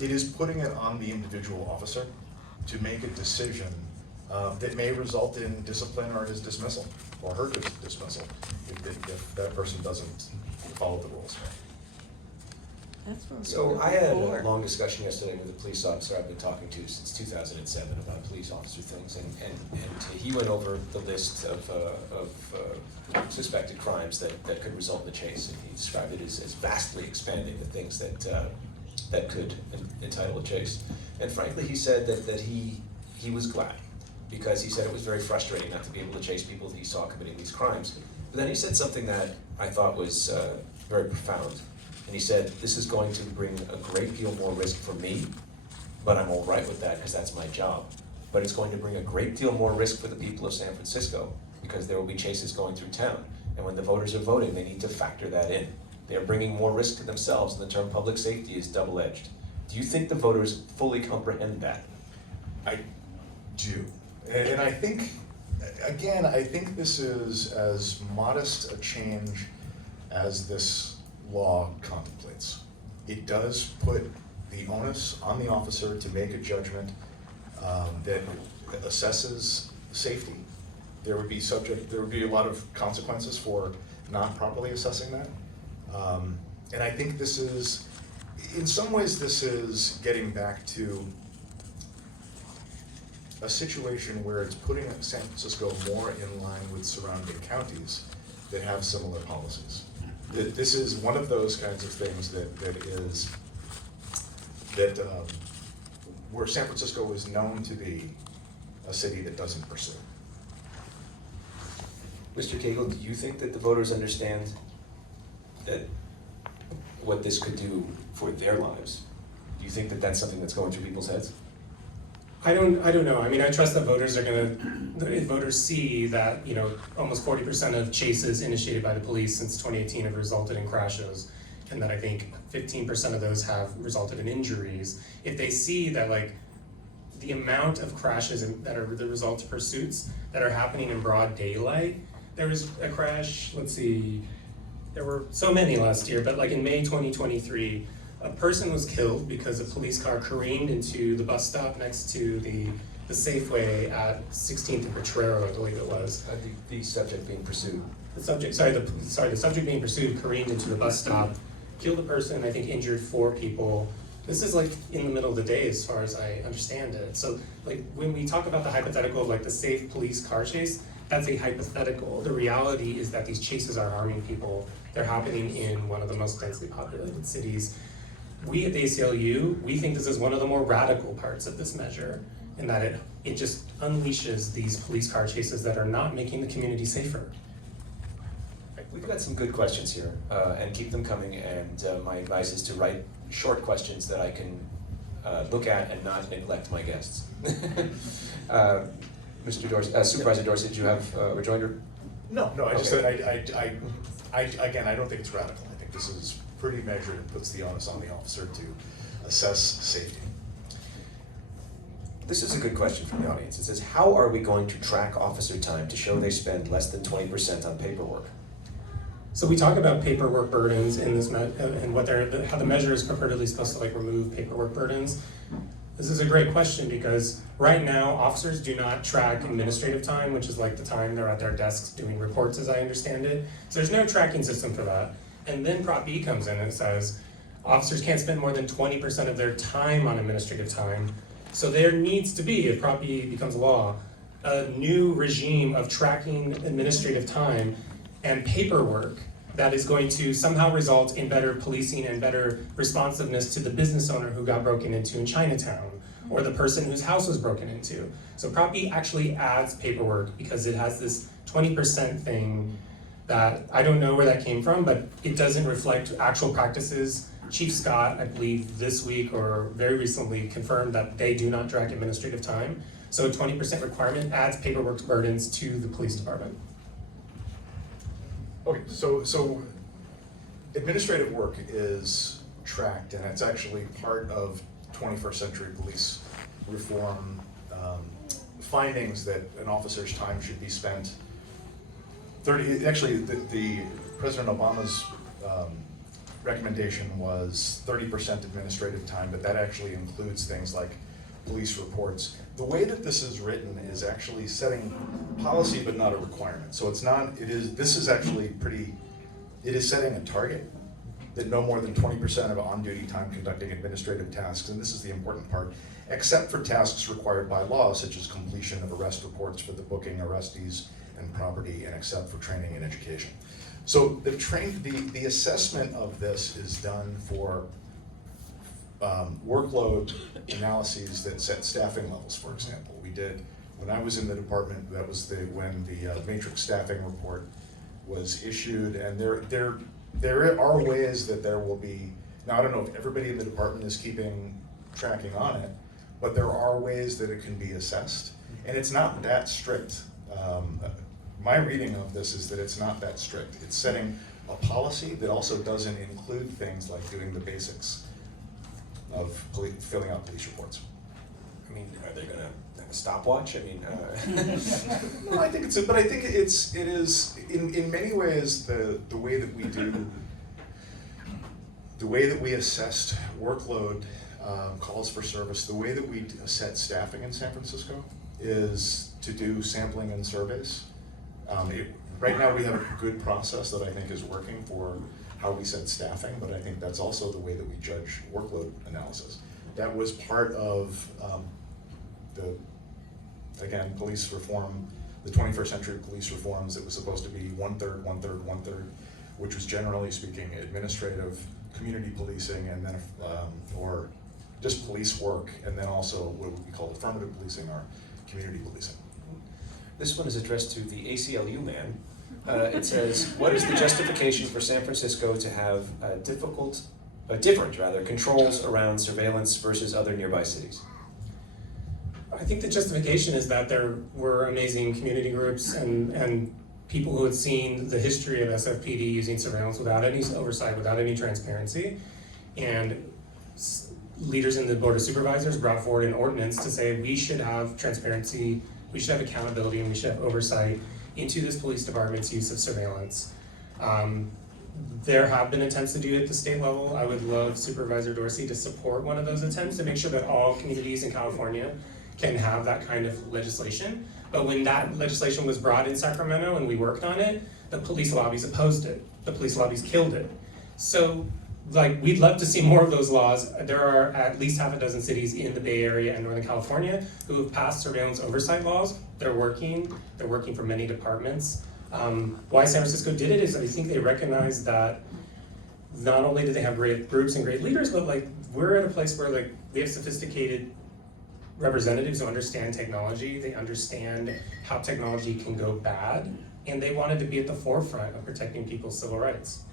it is putting it on the individual officer to make a decision that may result in discipline or his dismissal, or her dismissal, if that person doesn't follow the rules. That's what So we're I had for. a long discussion yesterday with a police officer I've been talking to since 2007 about police officer things, and he went over the list of suspected crimes that could result in a chase, and he described it as vastly expanding the things that could entitle a chase. And frankly, he said that he was glad, because he said it was very frustrating not to be able to chase people that he saw committing these crimes. But then he said something that I thought was very profound. And he said, this is going to bring a great deal more risk for me, but I'm all right with that because that's my job. But it's going to bring a great deal more risk for the people of San Francisco, because there will be chases going through town. And when the voters are voting, they need to factor that in. They're bringing more risk to themselves, and the term public safety is double-edged. Do you think the voters fully comprehend that? I do. And I think, again, I think this is as modest a change as this law contemplates. It does put the onus on the officer to make a judgment that assesses safety. There would be a lot of consequences for not properly assessing that. And I think this is, in some ways, this is getting back to a situation where it's putting San Francisco more in line with surrounding counties that have similar policies. This is one of those kinds of things where San Francisco is known to be a city that doesn't pursue. Mr. Cagle, do you think that the voters understand that what this could do for their lives? Do you think that that's something that's going through people's heads? I don't know. I mean, I trust that voters are if voters see that, almost 40% of chases initiated by the police since 2018 have resulted in crashes, and that I think 15% of those have resulted in injuries. If they see that, the amount of crashes that are the result of pursuits that are happening in broad daylight, there was a crash, there were so many last year, but in May 2023, a person was killed because a police car careened into the bus stop next to the Safeway at 16th and Potrero, I believe it was. The subject being pursued. The subject being pursued careened into the bus stop, killed a person, I think injured 4 people. This is in the middle of the day as far as I understand it. So when we talk about the hypothetical of the safe police car chase, that's a hypothetical. The reality is that these chases are harming people. They're happening in one of the most densely populated cities. We at the ACLU, we think this is one of the more radical parts of this measure, in that it just unleashes these police car chases that are not making the community safer. We've got some good questions here, and keep them coming, and my advice is to write short questions that I can look at and not neglect my guests. Mr. Dorsey, Supervisor Dorsey, did you have a rejoinder? No, I just Okay. said, I don't think it's radical. I think this is pretty measured and puts the onus on the officer to assess safety. This is a good question from the audience. It says, how are we going to track officer time to show they spend less than 20% on paperwork? So we talk about paperwork burdens in this and how the measure is purportedly supposed to remove paperwork burdens. This is a great question because right now officers do not track administrative time, which is the time they're at their desks doing reports, as I understand it. So there's no tracking system for that. And then Prop B comes in and says officers can't spend more than 20% of their time on administrative time. So there needs to be, if Prop B becomes law, a new regime of tracking administrative time and paperwork that is going to somehow result in better policing and better responsiveness to the business owner who got broken into in Chinatown, or the person whose house was broken into. So Prop B actually adds paperwork because it has this 20% thing that I don't know where that came from, but it doesn't reflect actual practices. Chief Scott, I believe this week or very recently confirmed that they do not track administrative time. So a 20% requirement adds paperwork burdens to the police department. Okay, so administrative work is tracked, and it's actually part of 21st century police reform findings that an officer's time should be spent. The President Obama's recommendation was 30% administrative time, but that actually includes things like police reports. The way that this is written is actually setting policy but not a requirement. So it's not, this is actually it is setting a target that no more than 20% of on-duty time conducting administrative tasks, and this is the important part, except for tasks required by law, such as completion of arrest reports for the booking, arrestees, and property, and except for training and education. So the assessment of this is done for workload analyses that set staffing levels, for example. We did, when I was in the department, that was when the matrix staffing report was issued, and there are ways that there will be, now I don't know if everybody in the department is tracking on it, but there are ways that it can be assessed, and it's not that strict. My reading of this is that it's not that strict. It's setting a policy that also doesn't include things like doing the basics of filling out police reports. I mean, are they gonna have a stopwatch? I mean, No, I think it is in many ways the way that we assessed workload, calls for service, the way that we set staffing in San Francisco is to do sampling and surveys. Right now we have a good process that I think is working for how we set staffing, but I think that's also the way that we judge workload analysis. That was part of again, police reform, the 21st century police reforms. It was supposed to be 1/3, 1/3, 1/3, which was generally speaking administrative, community policing, and then or just police work, and then also what would be called affirmative policing or community policing. this one is addressed to the ACLU man. It says, what is the justification for San Francisco to have different controls around surveillance versus other nearby cities? I think the justification is that there were amazing community groups and people who had seen the history of SFPD using surveillance without any oversight, without any transparency. And leaders in the Board of Supervisors brought forward an ordinance to say we should have transparency, we should have accountability, and we should have oversight into this police department's use of surveillance. There have been attempts to do it at the state level. I would love Supervisor Dorsey to support one of those attempts to make sure that all communities in California can have that kind of legislation. But when that legislation was brought in Sacramento and we worked on it, the police lobbies opposed it. The police lobbies killed it. So, we'd love to see more of those laws. There are at least half a dozen cities in the Bay Area and Northern California who have passed surveillance oversight laws. They're working for many departments. Why San Francisco did it is I think they recognize that not only do they have great groups and great leaders, but we're at a place where we have sophisticated representatives who understand technology, they understand how technology can go bad, and they wanted to be at the forefront of protecting people's civil rights.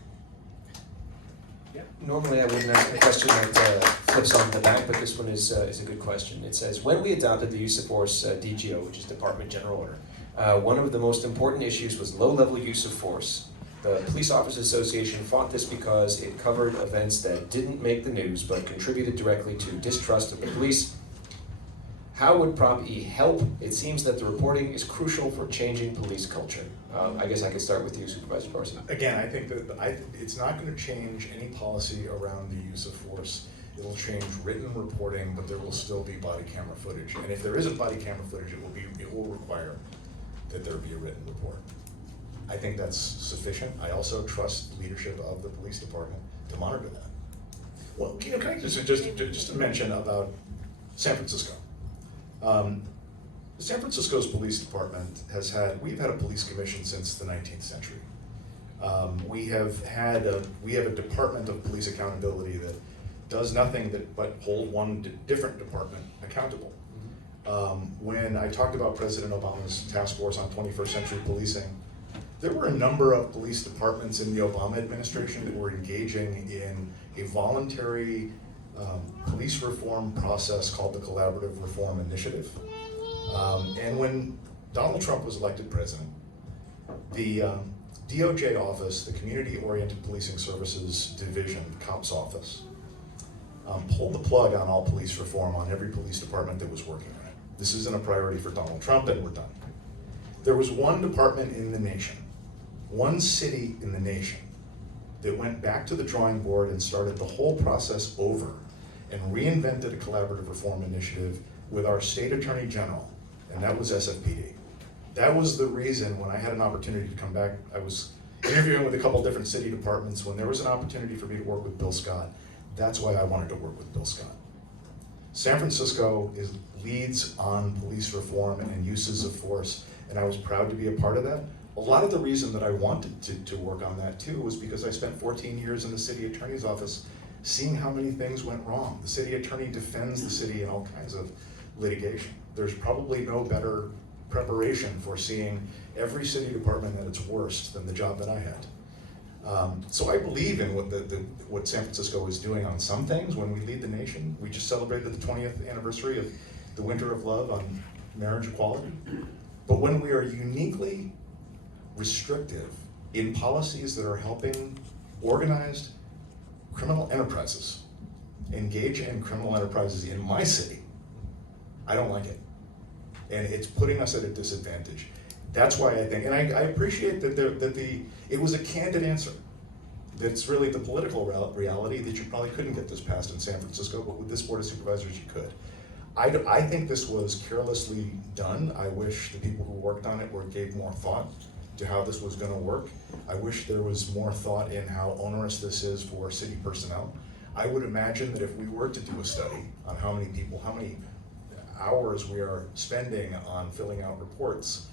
Normally I wouldn't ask a question that flips on the back, but this one is a good question. It says, when we adopted the use of force DGO, which is Department General Order, one of the most important issues was low-level use of force. The Police Officers Association fought this because it covered events that didn't make the news but contributed directly to distrust of the police. How would Prop E help? It seems that the reporting is crucial for changing police culture. I guess I could start with you, Supervisor Dorsey. Again, I think that it's not going to change any policy around the use of force. It'll change written reporting, but there will still be body camera footage. And if there isn't body camera footage, it will require that there be a written report. I think that's sufficient. I also trust leadership of the police department to monitor that. Well, can I just a mention about San Francisco? San Francisco's police department we've had a police commission since the 19th century. We have a department of police accountability that does nothing but hold one different department accountable. When I talked about President Obama's task force on 21st century policing, there were a number of police departments in the Obama administration that were engaging in a voluntary police reform process called the Collaborative Reform Initiative. And when Donald Trump was elected president, the DOJ office, the Community Oriented Policing Services Division, COPS office, pulled the plug on all police reform on every police department that was working on it. This isn't a priority for Donald Trump, and we're done. There was one department in the nation, one city in the nation, that went back to the drawing board and started the whole process over and reinvented a collaborative reform initiative with our state attorney general, and that was SFPD. That was the reason when I had an opportunity to come back, I was interviewing with a couple different city departments. When there was an opportunity for me to work with Bill Scott, that's why I wanted to work with Bill Scott. San Francisco leads on police reform and uses of force, and I was proud to be a part of that. A lot of the reason that I wanted to work on that too was because I spent 14 years in the city attorney's office seeing how many things went wrong. The city attorney defends the city in all kinds of litigation. There's probably no better preparation for seeing every city department at its worst than the job that I had. So I believe in what San Francisco is doing on some things when we lead the nation. We just celebrated the 20th anniversary of the Winter of Love on marriage equality. But when we are uniquely restrictive in policies that are helping organized criminal enterprises engage in criminal enterprises in my city, I don't like it. And it's putting us at a disadvantage. That's why I think, and I appreciate that it was a candid answer. That's really the political reality that you probably couldn't get this passed in San Francisco, but with this Board of Supervisors you could. I think this was carelessly done. I wish the people who worked on it gave more thought to how this was gonna work. I wish there was more thought in how onerous this is for city personnel. I would imagine that if we were to do a study on how many hours we are spending on filling out reports,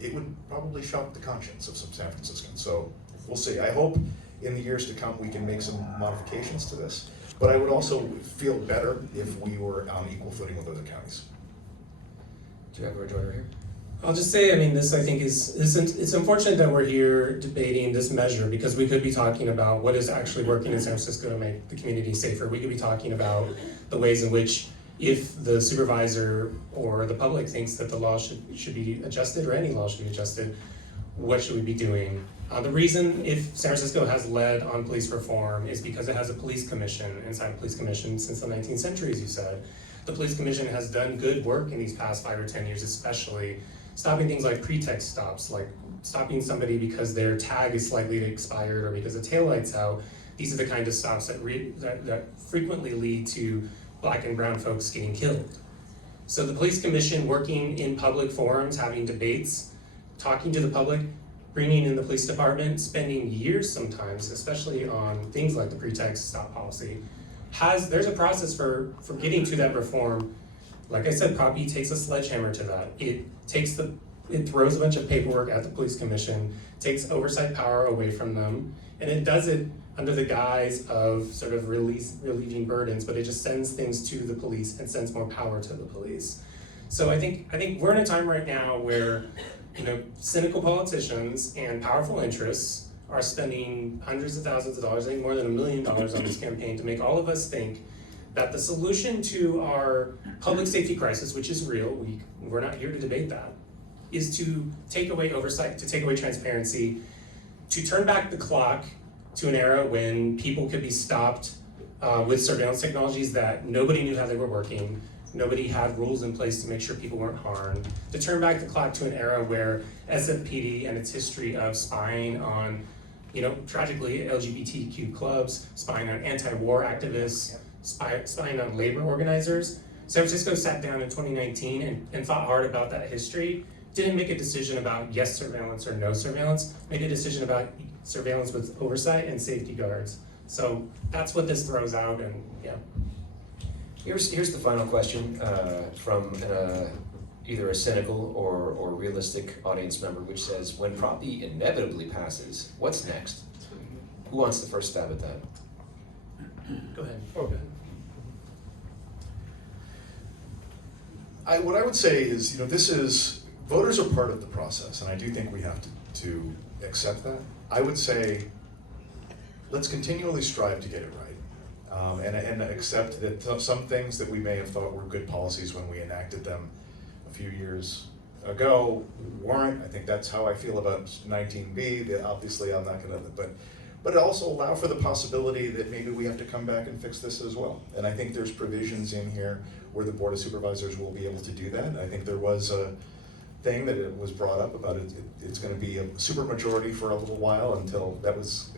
it would probably shock the conscience of some San Franciscans. So we'll see. I hope in the years to come we can make some modifications to this, but I would also feel better if we were on equal footing with other counties. Do you have a rejoinder here? I'll just say, I mean, this I think it's unfortunate that we're here debating this measure because we could be talking about what is actually working in San Francisco to make the community safer. We could be talking about the ways in which if the supervisor or the public thinks that the law should be adjusted or any law should be adjusted, what should we be doing? The reason if San Francisco has led on police reform is because it has a police commission inside a police commission since the 19th century, as you said. The police commission has done good work in these past 5 or 10 years, especially stopping things like pretext stops, like stopping somebody because their tag is slightly expired or because the taillight's out. These are the kind of stops that frequently lead to Black and brown folks getting killed. So the police commission working in public forums, having debates, talking to the public, bringing in the police department, spending years sometimes, especially on things like the pretext stop policy, there's a process for getting to that reform. Like I said, Prop E takes a sledgehammer to that. It throws a bunch of paperwork at the police commission, takes oversight power away from them, and it does it under the guise of sort of relieving burdens, but it just sends things to the police and sends more power to the police. So I think we're in a time right now where, cynical politicians and powerful interests are spending hundreds of thousands of dollars, I think more than $1 million on this campaign to make all of us think that the solution to our public safety crisis, which is real, we're not here to debate that, is to take away oversight, to take away transparency, to turn back the clock to an era when people could be stopped with surveillance technologies that nobody knew how they were working, nobody had rules in place to make sure people weren't harmed, to turn back the clock to an era where SFPD and its history of spying on, tragically, LGBTQ clubs, spying on anti-war activists, spying on labor organizers. San Francisco sat down in 2019 and thought hard about that history, didn't make a decision about yes surveillance or no surveillance, made a decision about surveillance with oversight and safety guards. So that's what this throws out, and yeah. Here's the final question from either a cynical or realistic audience member, which says, when Prop E inevitably passes, what's next? Who wants the first stab at that? Go ahead. What I would say is, voters are part of the process, and I do think we have to accept that. I would say, let's continually strive to get it right. And accept that some things that we may have thought were good policies when we enacted them a few years ago weren't. I think that's how I feel about 19B. Obviously, I'm not gonna, but but it also allow for the possibility that maybe we have to come back and fix this as well. And I think there's provisions in here where the Board of Supervisors will be able to do that. I think there was a thing that it was brought up about it's going to be a supermajority for a little while until that was,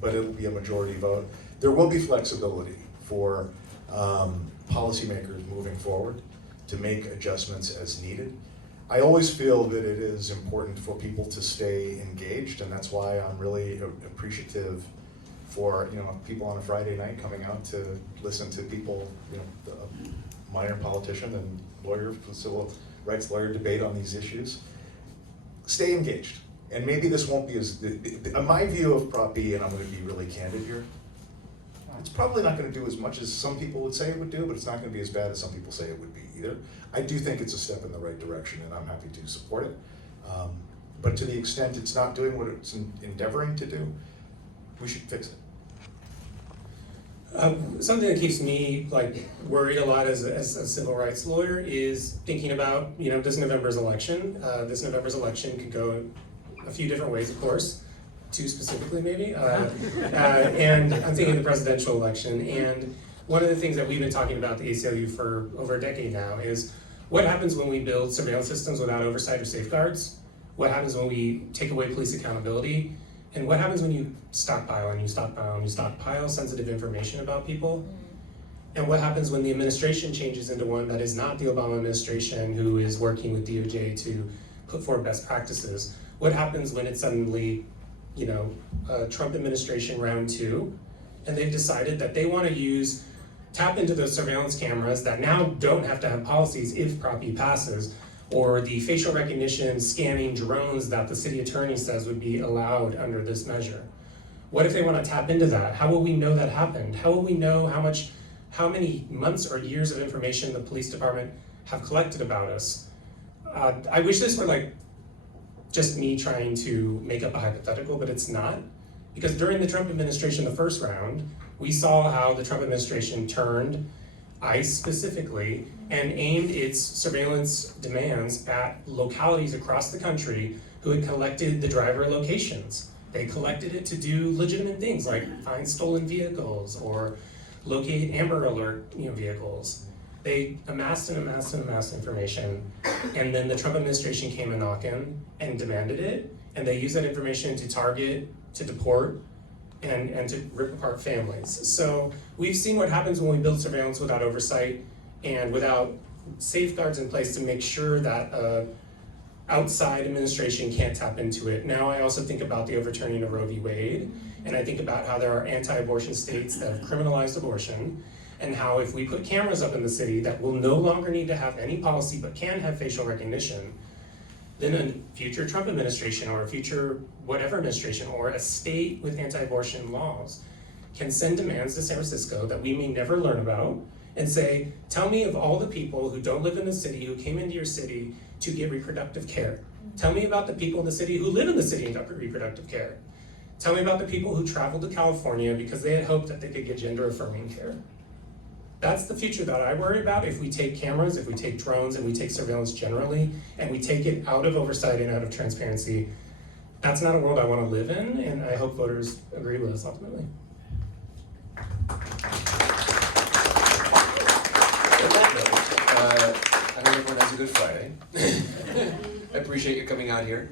but it'll be a majority vote. There will be flexibility for policymakers moving forward to make adjustments as needed. I always feel that it is important for people to stay engaged, and that's why I'm really appreciative for people on a Friday night coming out to listen to people, a minor politician and lawyer, civil rights lawyer, debate on these issues. Stay engaged, and maybe this won't be as my view of Prop B, and I'm going to be really candid here. It's probably not going to do as much as some people would say it would do, but it's not going to be as bad as some people say it would be either. I do think it's a step in the right direction, and I'm happy to support it. But to the extent it's not doing what it's endeavoring to do, we should fix it. Something that keeps me worried a lot as a civil rights lawyer is thinking about this November's election. This November's election could go a few different ways, of course. 2 specifically, maybe. And I'm thinking the presidential election. And one of the things that we've been talking about at the ACLU for over a decade now is what happens when we build surveillance systems without oversight or safeguards? What happens when we take away police accountability? And what happens when you stockpile and you stockpile and you stockpile sensitive information about people? And what happens when the administration changes into one that is not the Obama administration who is working with DOJ to put forward best practices? What happens when it's suddenly Trump administration round 2, and they've decided that they want to tap into those surveillance cameras that now don't have to have policies if Prop E passes, or the facial recognition scanning drones that the city attorney says would be allowed under this measure. What if they want to tap into that? How will we know that happened? How will we know how many months or years of information the police department have collected about us? I wish this were just me trying to make up a hypothetical, but it's not. Because during the Trump administration, the first round, we saw how the Trump administration turned ICE specifically and aimed its surveillance demands at localities across the country who had collected the driver locations. They collected it to do legitimate things like find stolen vehicles or locate Amber Alert vehicles. They amassed and amassed and amassed information, and then the Trump administration came a knockin' and demanded it, and they used that information to target, to deport, and to rip apart families. So we've seen what happens when we build surveillance without oversight and without safeguards in place to make sure that outside administration can't tap into it. Now I also think about the overturning of Roe v. Wade, and I think about how there are anti-abortion states that have criminalized abortion, and how if we put cameras up in the city that will no longer need to have any policy but can have facial recognition, then a future Trump administration or a future whatever administration or a state with anti-abortion laws can send demands to San Francisco that we may never learn about and say, tell me of all the people who don't live in the city who came into your city to get reproductive care. Tell me about the people in the city who live in the city and got reproductive care. Tell me about the people who traveled to California because they had hoped that they could get gender-affirming care. That's the future that I worry about if we take cameras, if we take drones, and we take surveillance generally, and we take it out of oversight and out of transparency. That's not a world I want to live in, and I hope voters agree with us ultimately. On that note, I hope everyone has a good Friday. I appreciate you coming out here.